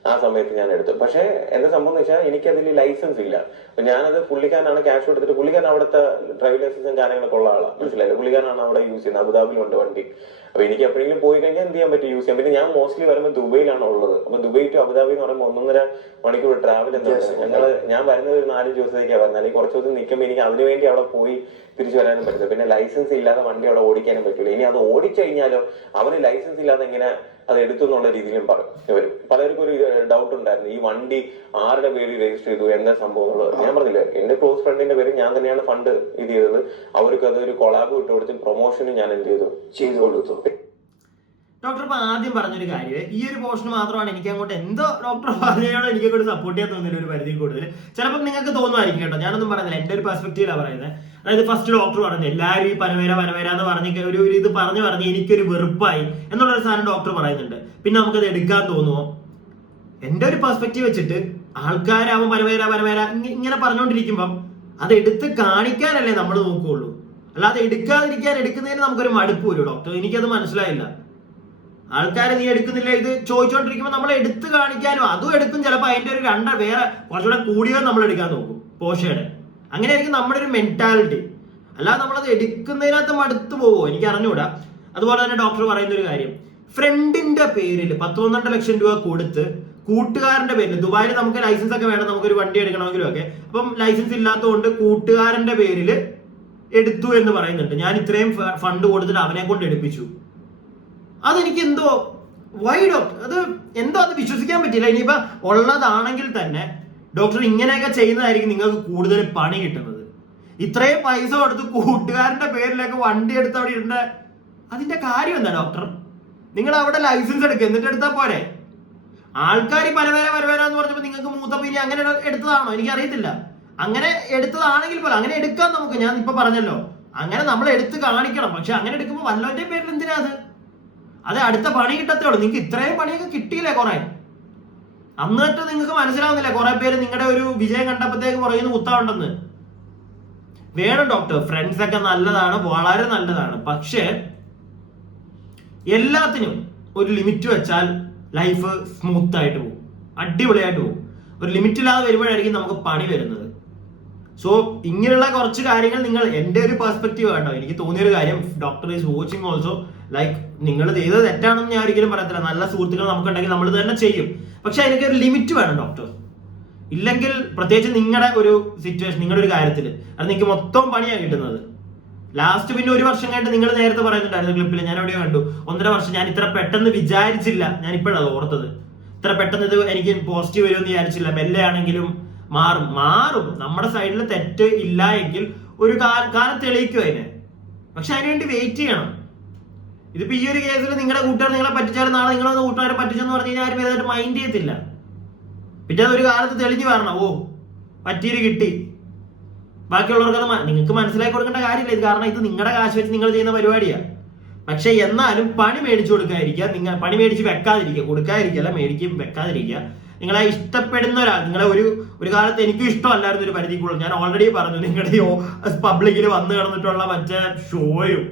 ആ സമയത്ത് ഞാൻ എടുത്തു. പക്ഷെ എന്താ സംഭവം എന്ന് വെച്ചാൽ എനിക്കതിൽ ലൈസൻസ് ഇല്ല. അപ്പൊ ഞാനത് പുള്ളിക്കാരനാണ് ക്യാഷ് കൊടുത്തിട്ട്, പുള്ളിക്കാരൻ അവിടുത്തെ ഡ്രൈവിംഗ് ലൈസൻസും കാര്യങ്ങളൊക്കെ ഉള്ള ആളാണ്, മനസ്സിലായില്ല. പുള്ളിക്കാരനാണ് അവിടെ യൂസ് ചെയ്യുന്നത്, അബുദാബിയിലുണ്ട് വണ്ടി. അപ്പൊ എനിക്ക് എപ്പോഴെങ്കിലും പോയി കഴിഞ്ഞാൽ എന്ത് ചെയ്യാൻ പറ്റും, യൂസ് ചെയ്യാൻ. പിന്നെ ഞാൻ മോസ്റ്റ്ലി വരുമ്പോൾ ദുബൈയിലാണ് ഉള്ളത്. അപ്പൊ ദുബൈ ടു അബുദാബി എന്ന് പറയുമ്പോൾ 1.5 മണിക്കൂർ ട്രാവൽ എന്താണ്. ഞാൻ വരുന്നത് ഒരു 4 ദിവസത്തേക്കാണ് വരുന്നത്. അല്ലെങ്കിൽ കുറച്ച് ദിവസം നിൽക്കുമ്പോൾ എനിക്ക് അതിനുവേണ്ടി അവിടെ പോയി തിരിച്ചു വരാനും പറ്റില്ല. പിന്നെ ലൈസൻസ് ഇല്ലാതെ വണ്ടി അവിടെ ഓടിക്കാനും പറ്റില്ല. ഇനി അത് ഓടിച്ചു കഴിഞ്ഞാലോ അവര് ലൈസൻസ് ഇല്ലാതെ എങ്ങനെ അത് എടുത്തു എന്നുള്ള രീതിയിലും പറയും ഇവര്. പലർക്കും ഒരു ഡൗട്ട് ഉണ്ടായിരുന്നു, ഈ വണ്ടി ആരുടെ പേര് രജിസ്റ്റർ ചെയ്തു, എന്താ സംഭവം എന്നുള്ളത്. ഞാൻ പറഞ്ഞില്ല, എന്റെ ക്ലോസ് ഫ്രണ്ടിന്റെ പേര് ഞാൻ തന്നെയാണ് ഫണ്ട് ഇത് ചെയ്തത്. അവർക്ക് അതൊരു കൊളാബ് ഇട്ട് കൊടുത്ത് പ്രൊമോഷനും ഞാൻ എന്ത് ചെയ്തു കൊടുത്തു. ഡോക്ടർ ഇപ്പൊ ആദ്യം പറഞ്ഞൊരു കാര്യം, ഈ ഒരു പോർഷൻ മാത്രമാണ് എനിക്ക് അങ്ങോട്ട് എന്തോ ഡോക്ടർ പറഞ്ഞതിനോട് എനിക്ക് അങ്ങോട്ട് സപ്പോർട്ട് ചെയ്യാൻ തോന്നുന്നില്ല ഒരു പരിധി കൂടുതൽ. ചിലപ്പോൾ നിങ്ങൾക്ക് തോന്നുമായിരിക്കും കേട്ടോ, ഞാനൊന്നും പറയുന്നില്ല, എന്റെ ഒരു പെർസ്പെക്റ്റീവിലാണ് പറയുന്നത്. അതായത് ഫസ്റ്റ് ഡോക്ടർ പറഞ്ഞു എല്ലാവരും ഈ പനവേര എന്ന് പറഞ്ഞ് ഒരു ഇത് പറഞ്ഞ് എനിക്കൊരു വെറുപ്പായി എന്നുള്ളൊരു സാധനം ഡോക്ടർ പറയുന്നുണ്ട്. പിന്നെ നമുക്കത് എടുക്കാൻ തോന്നുമോ? എന്റെ ഒരു പെർസ്പെക്റ്റീവ് വെച്ചിട്ട് ആൾക്കാരാവും പനവേര ഇങ്ങനെ പറഞ്ഞുകൊണ്ടിരിക്കുമ്പം അത് എടുത്ത് കാണിക്കാനല്ലേ നമ്മൾ നോക്കുകയുള്ളൂ, അല്ലാതെ എടുക്കുന്നതിന് നമുക്കൊരു മടുപ്പ് വരും ഡോക്ടർ. എനിക്കത് മനസ്സിലായില്ല. ആൾക്കാരെ നീ എടുക്കുന്നില്ല ഇത് ചോദിച്ചോണ്ടിരിക്കുമ്പോൾ നമ്മൾ എടുത്ത് കാണിക്കാനും അതും എടുക്കും. ചിലപ്പോൾ അതിന്റെ ഒരു വേറെ കുറച്ചുകൂടെ കൂടിയോ നമ്മൾ എടുക്കാൻ നോക്കും പോഷയുടെ. അങ്ങനെയായിരിക്കും നമ്മുടെ ഒരു മെന്റാലിറ്റി. അല്ലാതെ നമ്മളത് എടുക്കുന്നതിനകത്ത് മടുത്തു പോവോ എനിക്ക് അറിഞ്ഞുകൂടാ. അതുപോലെ തന്നെ ഡോക്ടർ പറയുന്ന ഒരു കാര്യം, ഫ്രണ്ടിന്റെ പേരിൽ 12 ലക്ഷം രൂപ കൊടുത്ത് കൂട്ടുകാരന്റെ പേരിൽ, ദുബായിൽ നമുക്ക് ലൈസൻസ് ഒക്കെ വേണം നമുക്കൊരു വണ്ടി എടുക്കണമെങ്കിലും ഒക്കെ, അപ്പം ലൈസൻസ് ഇല്ലാത്തതുകൊണ്ട് കൂട്ടുകാരന്റെ പേരിൽ എടുത്തു എന്ന് പറയുന്നുണ്ട്. ഞാൻ ഇത്രയും ഫണ്ട് കൊടുത്തിട്ട് അവനെ കൊണ്ട് എടുപ്പിച്ചു. അതെനിക്ക് എന്തോ അത് എന്തോ അത് വിശ്വസിക്കാൻ പറ്റില്ല. ഇനിയിപ്പോ ഉള്ളതാണെങ്കിൽ തന്നെ ഡോക്ടർ ഇങ്ങനെയൊക്കെ ചെയ്യുന്നതായിരിക്കും നിങ്ങൾക്ക് കൂടുതൽ പണി കിട്ടുന്നത്. ഇത്രയും പൈസ കൊടുത്ത് കൂട്ടുകാരന്റെ പേരിലൊക്കെ വണ്ടി എടുത്ത് അവിടെ ഇടേണ്ട അതിന്റെ കാര്യം എന്താ ഡോക്ടർ? നിങ്ങൾ അവിടെ ലൈസൻസ് എടുക്കുക, എന്നിട്ട് എടുത്താൽ പോരെ. ആൾക്കാർ ഈ പനവേര എന്ന് പറഞ്ഞപ്പോൾ നിങ്ങൾക്ക് മൂത്തപ്പീനി അങ്ങനെ എടുത്തതാണോ എനിക്ക് അറിയത്തില്ല. അങ്ങനെ എടുത്തതാണെങ്കിൽ പോലും അങ്ങനെ എടുക്കാം നമുക്ക്. ഞാൻ ഇപ്പൊ പറഞ്ഞല്ലോ, അങ്ങനെ നമ്മൾ എടുത്ത് കാണിക്കണം. പക്ഷെ അങ്ങനെ എടുക്കുമ്പോൾ വല്ലവന്റെ പേരിൽ എന്തിനാ അത് അടുത്ത പണി കിട്ടത്തേ ഉള്ളൂ. നിങ്ങൾക്ക് ഇത്രയും പണിയൊക്കെ കിട്ടിയില്ലേ കുറെ. അന്നിട്ട് നിങ്ങൾക്ക് മനസ്സിലാവുന്നില്ല കുറെ പേര് നിങ്ങളുടെ ഒരു വിജയം കണ്ടപ്പോഴത്തേക്ക് പറയുന്നു കുത്താറുണ്ടെന്ന്. വേണം ഡോക്ടർ, ഫ്രണ്ട്സ് ഒക്കെ നല്ലതാണ്, വളരെ നല്ലതാണ്. പക്ഷെ എല്ലാത്തിനും ഒരു ലിമിറ്റ് വെച്ചാൽ ലൈഫ് സ്മൂത്ത് ആയിട്ട് പോകും, അടിപൊളിയായിട്ട് പോകും. ഒരു ലിമിറ്റ് ഇല്ലാതെ വരുമ്പോഴായിരിക്കും നമുക്ക് പണി വരുന്നത്. സോ ഇങ്ങനെയുള്ള കുറച്ച് കാര്യങ്ങൾ നിങ്ങൾ, എന്റെ ഒരു പെർസ്പെക്റ്റീവ് കേട്ടോ, എനിക്ക് തോന്നിയൊരു കാര്യം, doctor is watching also. Like നിങ്ങൾ ചെയ്തത് തെറ്റാണെന്ന് ഞാൻ ഒരിക്കലും പറയത്തില്ല. നല്ല സുഹൃത്തുക്കൾ നമുക്കുണ്ടെങ്കിൽ നമ്മൾ തന്നെ ചെയ്യും. പക്ഷെ അതിനൊക്കെ ഒരു ലിമിറ്റ് വേണം ഡോക്ടർ. ഇല്ലെങ്കിൽ പ്രത്യേകിച്ച് നിങ്ങളുടെ ഒരു സിറ്റുവേഷൻ, നിങ്ങളുടെ ഒരു കാര്യത്തിൽ അത് നിങ്ങൾക്ക് മൊത്തം പണിയാണ് കിട്ടുന്നത്. ലാസ്റ്റ് പിന്നെ 1 വർഷം കഴിഞ്ഞിട്ട് നിങ്ങൾ നേരത്തെ പറയുന്നുണ്ടായിരുന്നു ക്ലിപ്പിൽ, ഞാൻ എവിടെയോ കണ്ടു, 1.5 വർഷം ഞാൻ ഇത്ര പെട്ടെന്ന് വിചാരിച്ചില്ല, ഞാൻ ഇപ്പോഴാണ് ഓർത്തത്, ഇത്ര പെട്ടെന്ന് ഇത് എനിക്ക് പോസിറ്റീവ് വരുമെന്ന് വിചാരിച്ചില്ല. മെല്ലെ ആണെങ്കിലും മാറും. നമ്മുടെ സൈഡിൽ തെറ്റ് ഇല്ല എങ്കിൽ ഒരു കാലം തെളിയിക്കും അതിനെ. പക്ഷെ അതിനുവേണ്ടി വെയിറ്റ് ചെയ്യണം. ഇതിപ്പോ ഈ ഒരു കേസിൽ നിങ്ങളുടെ കൂട്ടുകാർ നിങ്ങളെ പറ്റിച്ചാലും നാളെ നിങ്ങളൊന്ന് കൂട്ടുകാരെ പറ്റിച്ചെന്ന് പറഞ്ഞു കഴിഞ്ഞാൽ ആരും ഏതായിട്ട് മൈൻഡ് ചെയ്യത്തില്ല. പിന്നെ അതൊരു കാലത്ത് തെളിഞ്ഞു വരണം, ഓ പറ്റിയത് കിട്ടി. ബാക്കിയുള്ളവർക്ക് അത് നിങ്ങൾക്ക് മനസ്സിലാക്കി കൊടുക്കേണ്ട കാര്യമില്ല ഇത്, കാരണം ഇത് നിങ്ങളുടെ കാശ് വെച്ച് നിങ്ങൾ ചെയ്യുന്ന പരിപാടിയാണ്. പക്ഷെ എന്നാലും പണി മേടിച്ചു കൊടുക്കാതിരിക്കുക, നിങ്ങൾ പണി മേടിച്ച് വെക്കാതിരിക്കുക, കൊടുക്കാതിരിക്കല്ല, വെക്കാതിരിക്കുക. നിങ്ങളെ ഇഷ്ടപ്പെടുന്ന ഒരാൾ, നിങ്ങളെ ഒരു കാലത്ത് എനിക്കും ഇഷ്ടമല്ലായിരുന്നു ഒരു പരിധിക്കുള്ളൂ. ഞാൻ ഓൾറെഡി പറഞ്ഞു നിങ്ങളുടെ പബ്ലിക്കിൽ വന്നു കിടന്നിട്ടുള്ള മറ്റേ ഷോയും.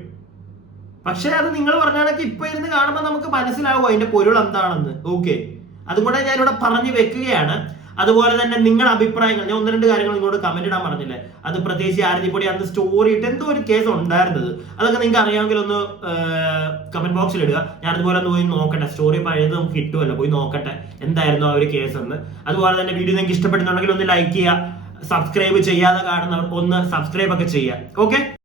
പക്ഷെ അത് നിങ്ങൾ പറഞ്ഞാണൊക്കെ ഇപ്പൊ ഇരുന്ന് കാണുമ്പോൾ നമുക്ക് മനസ്സിലാവും അതിന്റെ പൊരുൾ എന്താണെന്ന്. ഓക്കെ, അതുകൊണ്ട് ഞാനിവിടെ പറഞ്ഞു വെക്കുകയാണ്. അതുപോലെ തന്നെ നിങ്ങളുടെ അഭിപ്രായങ്ങൾ, ഞാൻ 1-2 കാര്യങ്ങൾ നിങ്ങളോട് കമന്റ് ഇടാൻ പറഞ്ഞില്ലേ, അത് പ്രത്യേകിച്ച് ആരതിപ്പൊടി അന്ന് സ്റ്റോറി ഇട്ട് എന്തോ ഒരു കേസ് ഉണ്ടായിരുന്നത്, അതൊക്കെ നിങ്ങൾക്ക് അറിയാമെങ്കിൽ ഒന്ന് കമന്റ് ബോക്സിൽ ഇടുക. ഞാൻ അതുപോലെ ഒന്ന് പോയി നോക്കട്ടെ, സ്റ്റോറി പഴയത് നമുക്ക് കിട്ടുമല്ലോ, പോയി നോക്കട്ടെ എന്തായിരുന്നു ആ ഒരു കേസ് എന്ന്. അതുപോലെ തന്നെ വീഡിയോ നിങ്ങൾക്ക് ഇഷ്ടപ്പെടുന്നുണ്ടെങ്കിൽ ഒന്ന് ലൈക്ക് ചെയ്യുക, സബ്സ്ക്രൈബ് ചെയ്യാതെ കാണുന്നവർ ഒന്ന് സബ്സ്ക്രൈബ് ഒക്കെ ചെയ്യുക. ഓക്കെ.